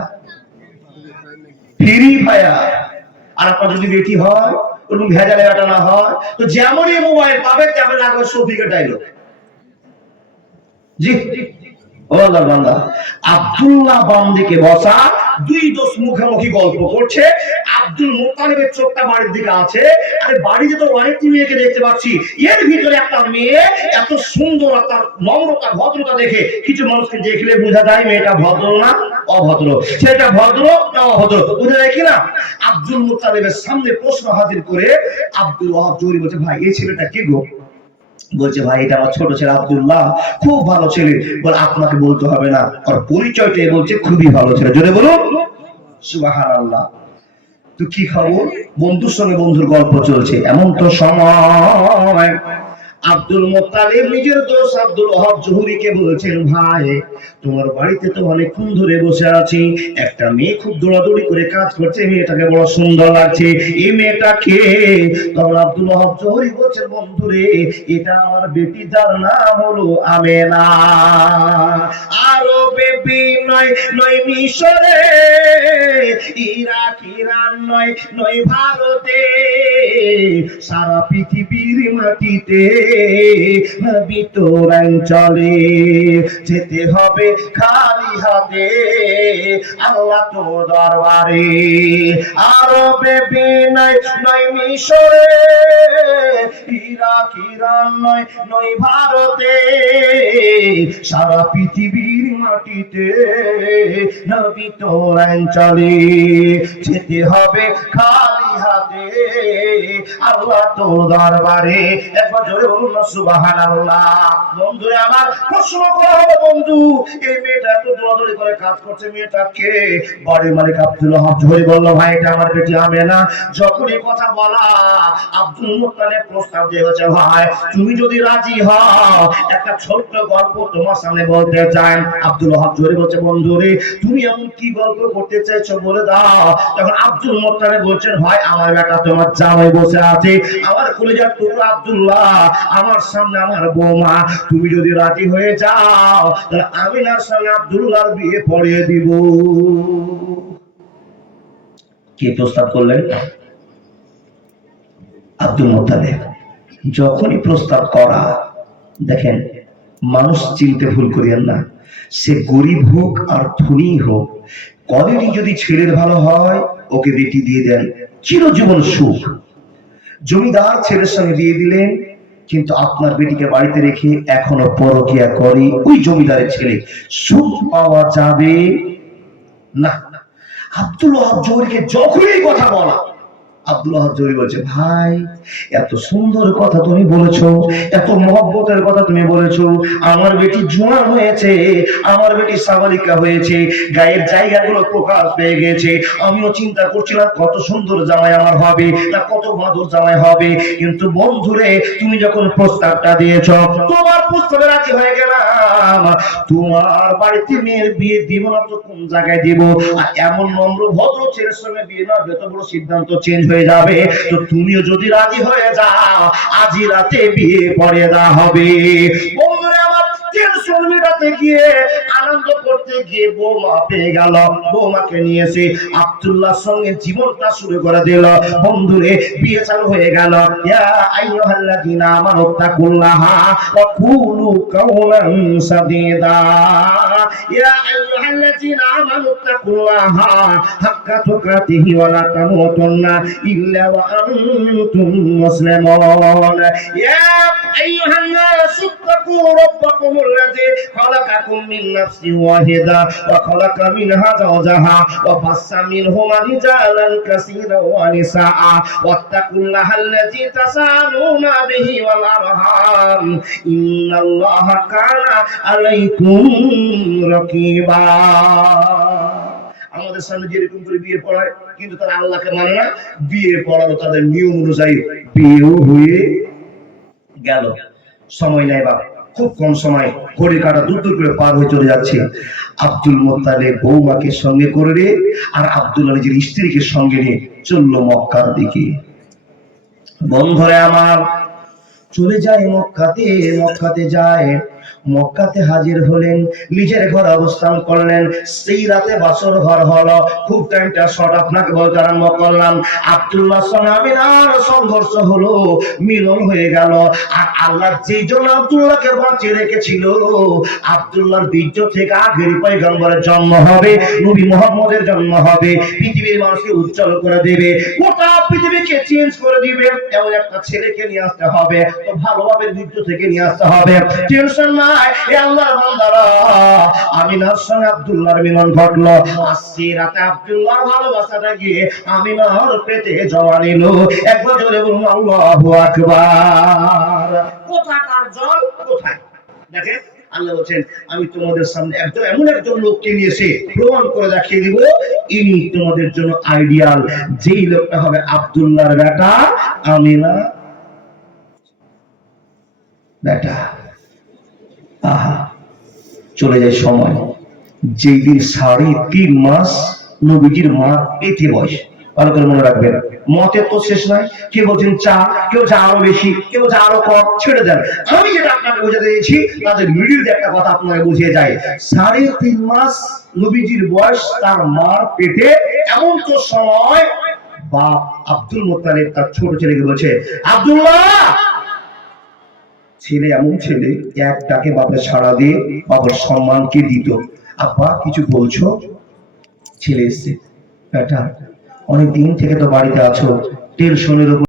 Free fire. আর আপনার যদি বেটি হয়, ওরকম ভেজালে বেটা না হয়, তো যেমনই মোবাইল পাবে তেমন লাগবে শফিকের ডায়লগ। জি, আব্দুল্লাহ বাম দিকে বসা, দুই দোষ মুখোমুখি গল্প করছে। আব্দুল মুত্তালিবের চোখটা বাড়ির দিকে আছে। আরে বাড়িতে তো অনেকটি মেয়েকে দেখতে পাচ্ছি, এর ভিতরে একটা মেয়ে এত সুন্দর, তার নম্রতা ভদ্রতা দেখে কিছু মানুষকে দেখলে বোঝা যায় মেয়েটা ভদ্র না অভদ্র, সেটা ভদ্র না অভদ্র বোঝা যায় কিনা। আব্দুল মুত্তালিবের সামনে প্রশ্ন হাজির করে আব্দুল ওয়াহাব জোহরি বলছে, ভাই এই ছেলেটা কে গো? বলছে, ভাই এটা আমার ছোট ছেলে আব্দুল্লাহ, খুব ভালো ছেলে। বলে, আপনাকে বলতে হবে না, আর পরিচয়টাই বলছে খুবই ভালো ছেলে। জোরে বলুন সুবহানাল্লাহ। তো কি খবর? বন্ধুর সঙ্গে বন্ধুর গল্প চলছে, এমন তো সময় আব্দুল মুত্তালিব নিজের দোস্ত আব্দুল ওয়াহাব জোহরিকে বলছেন, ভাই তোমার বাড়িতে তো অনেকক্ষণ ধরে বসে আছি, একটা মেয়ে খুব দৌড়াদৌড়ি করে কাজ করছে, মেয়েটাকে বড় সুন্দর লাগছে, এই মেয়েটা কে? তখন আব্দুল ওয়াহাব জোহরি বলছেন, বন্ধুরে এটা আমার বেটি, যার নাম হলো আমেনা। আরবে নয় নয় মিশরে, ইরাক ইরান নয় নয় ভারতে, সারা পৃথিবীর মাটিতে ভিতরাঞ্চলে যেতে হবে খালি হাতে আল্লাহ তো দরবারে। আরবে নয় নয় মিশরে, ইরাক ইরান নয় নয় ভারতে, সারা পৃথিবীর মাটিতে ভিতরাঞ্চলে যেতে হবে খালি হাতে আল্লাহ তো দরবারে। একবার জোরে বলুন না সুবহানাল্লাহ। বন্ধুরে আমার, প্রশ্ন করা হলো, বন্ধু এই মেয়েটা তো দৌড়াদৌড়ি করে কাজ করছে, মেয়েটা কে? বাড়ির মালিক আব্দুল ওয়াহাব জোহরি বলল, ভাই এটা আমার বেটি আমেনা। যখনই কথা বলা, আব্দুল মুত্তালিব প্রস্তাব দিয়েছে, ভাই তুমি যদি রাজি হও একটা ছোট্ট গল্প তোমার সামনে বলতে চাই। আব্দুল ওয়াহাব জোহরি বলছে, বন্ধুরে তুমি এমন কি গল্প করতে চাইছো বলে দাও। তখন আব্দুল মুত্তালিব বলছেন, ভাই আমার বেটা তোমার জামাই বসে আছে, আমার কলিজার টুকরা আব্দুল্লাহ, আমার সামনে আমার বৌমা, তুমি যদি রাজি হয়ে যাও তাহলে আমিনার সঙ্গে আব্দুল্লাহর বিয়ে পড়িয়ে দিব। কে প্রস্তাব করলেন? Abdul Muttalib. যখনই প্রস্তাব করা, দেখেন মানুষ চিনতে ভুল করিয়েন না, সে গরিব হোক আর ধনী হোক, কোয়ালিটি যদি ছেলের ভালো হয় ওকে বেটি দিয়ে দেন, চিরজীবন সুখ। জমিদার ছেলের সঙ্গে বিয়ে দিলেন, কিন্তু আপনার বেটিকে বাড়িতে রেখে এখনো পরকিয়া করে ওই জমিদারের ছেলে, সুখ পাওয়া যাবে না। আব্দুল ওয়াহাব জোহরিকে যখনই কথা বলা, আব্দুল ওয়াহাব জোহরি বলছে, ভাই এত সুন্দর কথা তুমি বলেছো, এত মহব্বতের কথা তুমি বলেছো, আমার বেটি জোয়ান হয়েছে, আমার বেটি সাবালিকা হয়েছে, গায়ের জায়গাগুলো প্রকাশ পেয়ে গেছে, আমিও চিন্তা করছিলাম কত সুন্দর জামাই আমার হবে, না কত বাদর জামাই হবে। কিন্তু বন্ধুরে তুমি যখন প্রস্তাবটা দিয়েছো, তোমার প্রস্তাবে রাজি হয়ে গেলাম, তোমার বাড়িতে মেয়ের বিয়ে দিব না তো কোন জায়গায় দিব? আর এমন নম্র ভদ্র ছেলের সঙ্গে বিয়ে না, যত বড় সিদ্ধান্ত চেঞ্জ হয়ে যাবে। তো তুমিও যদি রাজি হয়ে যাও, আজই রাতে বিয়ে পড়িয়ে দেওয়া হবে। বন্ধুরা আমার, টেনশন মেটাতে গিয়ে আনন্দ করতে গিয়ে বৌমা পেয়ে গেল, বৌমাকে নিয়েছে আব্দুল্লাহর সঙ্গে জীবনটা শুরু করে দিল। বন্ধুরে বিয়ে চালু হয়ে গেল। ইয়া আইয়ুহাল্লাযীনা আমানু তাকুল্লাহা ওয়া কুলু কাওলান সাদীদা। ইয়া আইয়ুহাল্লাযীনা আমানু তাকুল্লাহা হাক্কা তুকাতিহি ওয়া লা তামুতুন্না ইল্লা ওয়া আনতুম মুসলিমুন। ইয়া আইয়ুহান নাসু তাকু রাব্বাকুম আল্লাযী খালাকাকুম মিন নাফসিন ওয়াহিদা ওয়া খালাকা মিনহা যাওজাহা ওয়া বাসসা মিনহুমা রিজালান কাসীরান ওয়া নিসাআ ওয়াত্তাকুল্লাহা আল্লাযী তাসালুনা বিহি ওয়াল আরহাম ইন্নাল্লাহা কানা আলাইকুম রাকীবা। আমাদের সামনে যেরকম করে বিয়ে পড়ায়, কিন্তু তারা আল্লাহকে মানে না। বিয়ে পড়ানো তাদের নিয়ম অনুযায়ী বিয়েও হয়ে গেল। সময় নেই বাবা, খুব কম সময়, ঘড়ি কাটা দূর দূর করে পার হয়ে চলে যাচ্ছে। আব্দুল মুত্তালিব বৌমাকে সঙ্গে করে রে আর আব্দুল্লাহ নিজের স্ত্রীকে সঙ্গে নিয়ে চললো মক্কার দিকে। বন্ধুরে আমার, চলে যায় মক্কাতে। মক্কাতে যায়, মক্কাতে হাজির হলেন, নিজের ঘর অবস্থান করলেন। সেই রাতে বাসর ঘর হলো। খুব টাইমটা শর্ট আপনাকে বলতে আরম্ভ করলাম। আব্দুল্লাহ সঙ্গে আমিনার সংঘর্ষ হলো, মিলন হয়ে গেল। আর আল্লাহ যেই জন্য আব্দুল্লাহকে বাঁচিয়ে রেখেছিল, আব্দুল্লাহর বীর্য থেকে আখেরি পয়গম্বরের জন্ম হবে, নবী মুহাম্মদের জন্ম হবে, পৃথিবীর মানুষকে উজ্জ্বল করে দেবে, গোটা পৃথিবীকে চেঞ্জ করে দিবে। এমন একটা ছেলেকে নিয়ে আসতে হবে, তো ভালোভাবে বীর্য থেকে নিয়ে আসতে হবে। টেনশন নাই এ আল্লাহর বান্দারা। আমিনার সঙ্গে আব্দুল্লাহর মিলন ঘটলো। আসছে রাতে আব্দুল্লাহর ভালোবাসাটা গিয়ে আমিনার পেটে জমা নিল। একবার জোরে বলুন আল্লাহু আকবার। কোথাকার জল কোথায়? দেখেন আল্লাহ বলছেন, আমি তোমাদের সামনে একজন এমন একজন লোককে নিয়ে এসে প্রমাণ করে দেখিয়ে দিব, ইনি তোমাদের জন্য আইডিয়াল। যেই লোকটা হবে আব্দুল্লাহর বেটা, আমিনা বেটা। আহা, চলে যায় সময়। যেই দিন 3.5 মাস নবীজির মা পেটে বয়স। ভালো করে মনে রাখবেন, মতের তো শেষ নাই। কেউ বলছেন চা, কেউ চা আরো বেশি, কেউ চা আরো কম, ছেড়ে দেন। আমি যেটা আপনাকে বোঝাতে দিয়েছি তাদের মিডিল একটা কথা আপনাকে বুঝিয়ে যায়। 3.5 মাস নবীজির বয়স, তার মার পেটে। এমন তো সময় বাপ আব্দুল মুত্তালিব তার ছোট ছেলেকে বলছে, আব্দুল্লাহ। ছেলে এমন ছেলে, এক ডাকে বাপের ছাড়া দিয়ে বাবার সম্মানকে দিত। আব্বা কিছু বলছো? ছেলে এসছে, বেটা অনেক দিন থেকে তো বাড়িতে আছো, টেনশনের উপর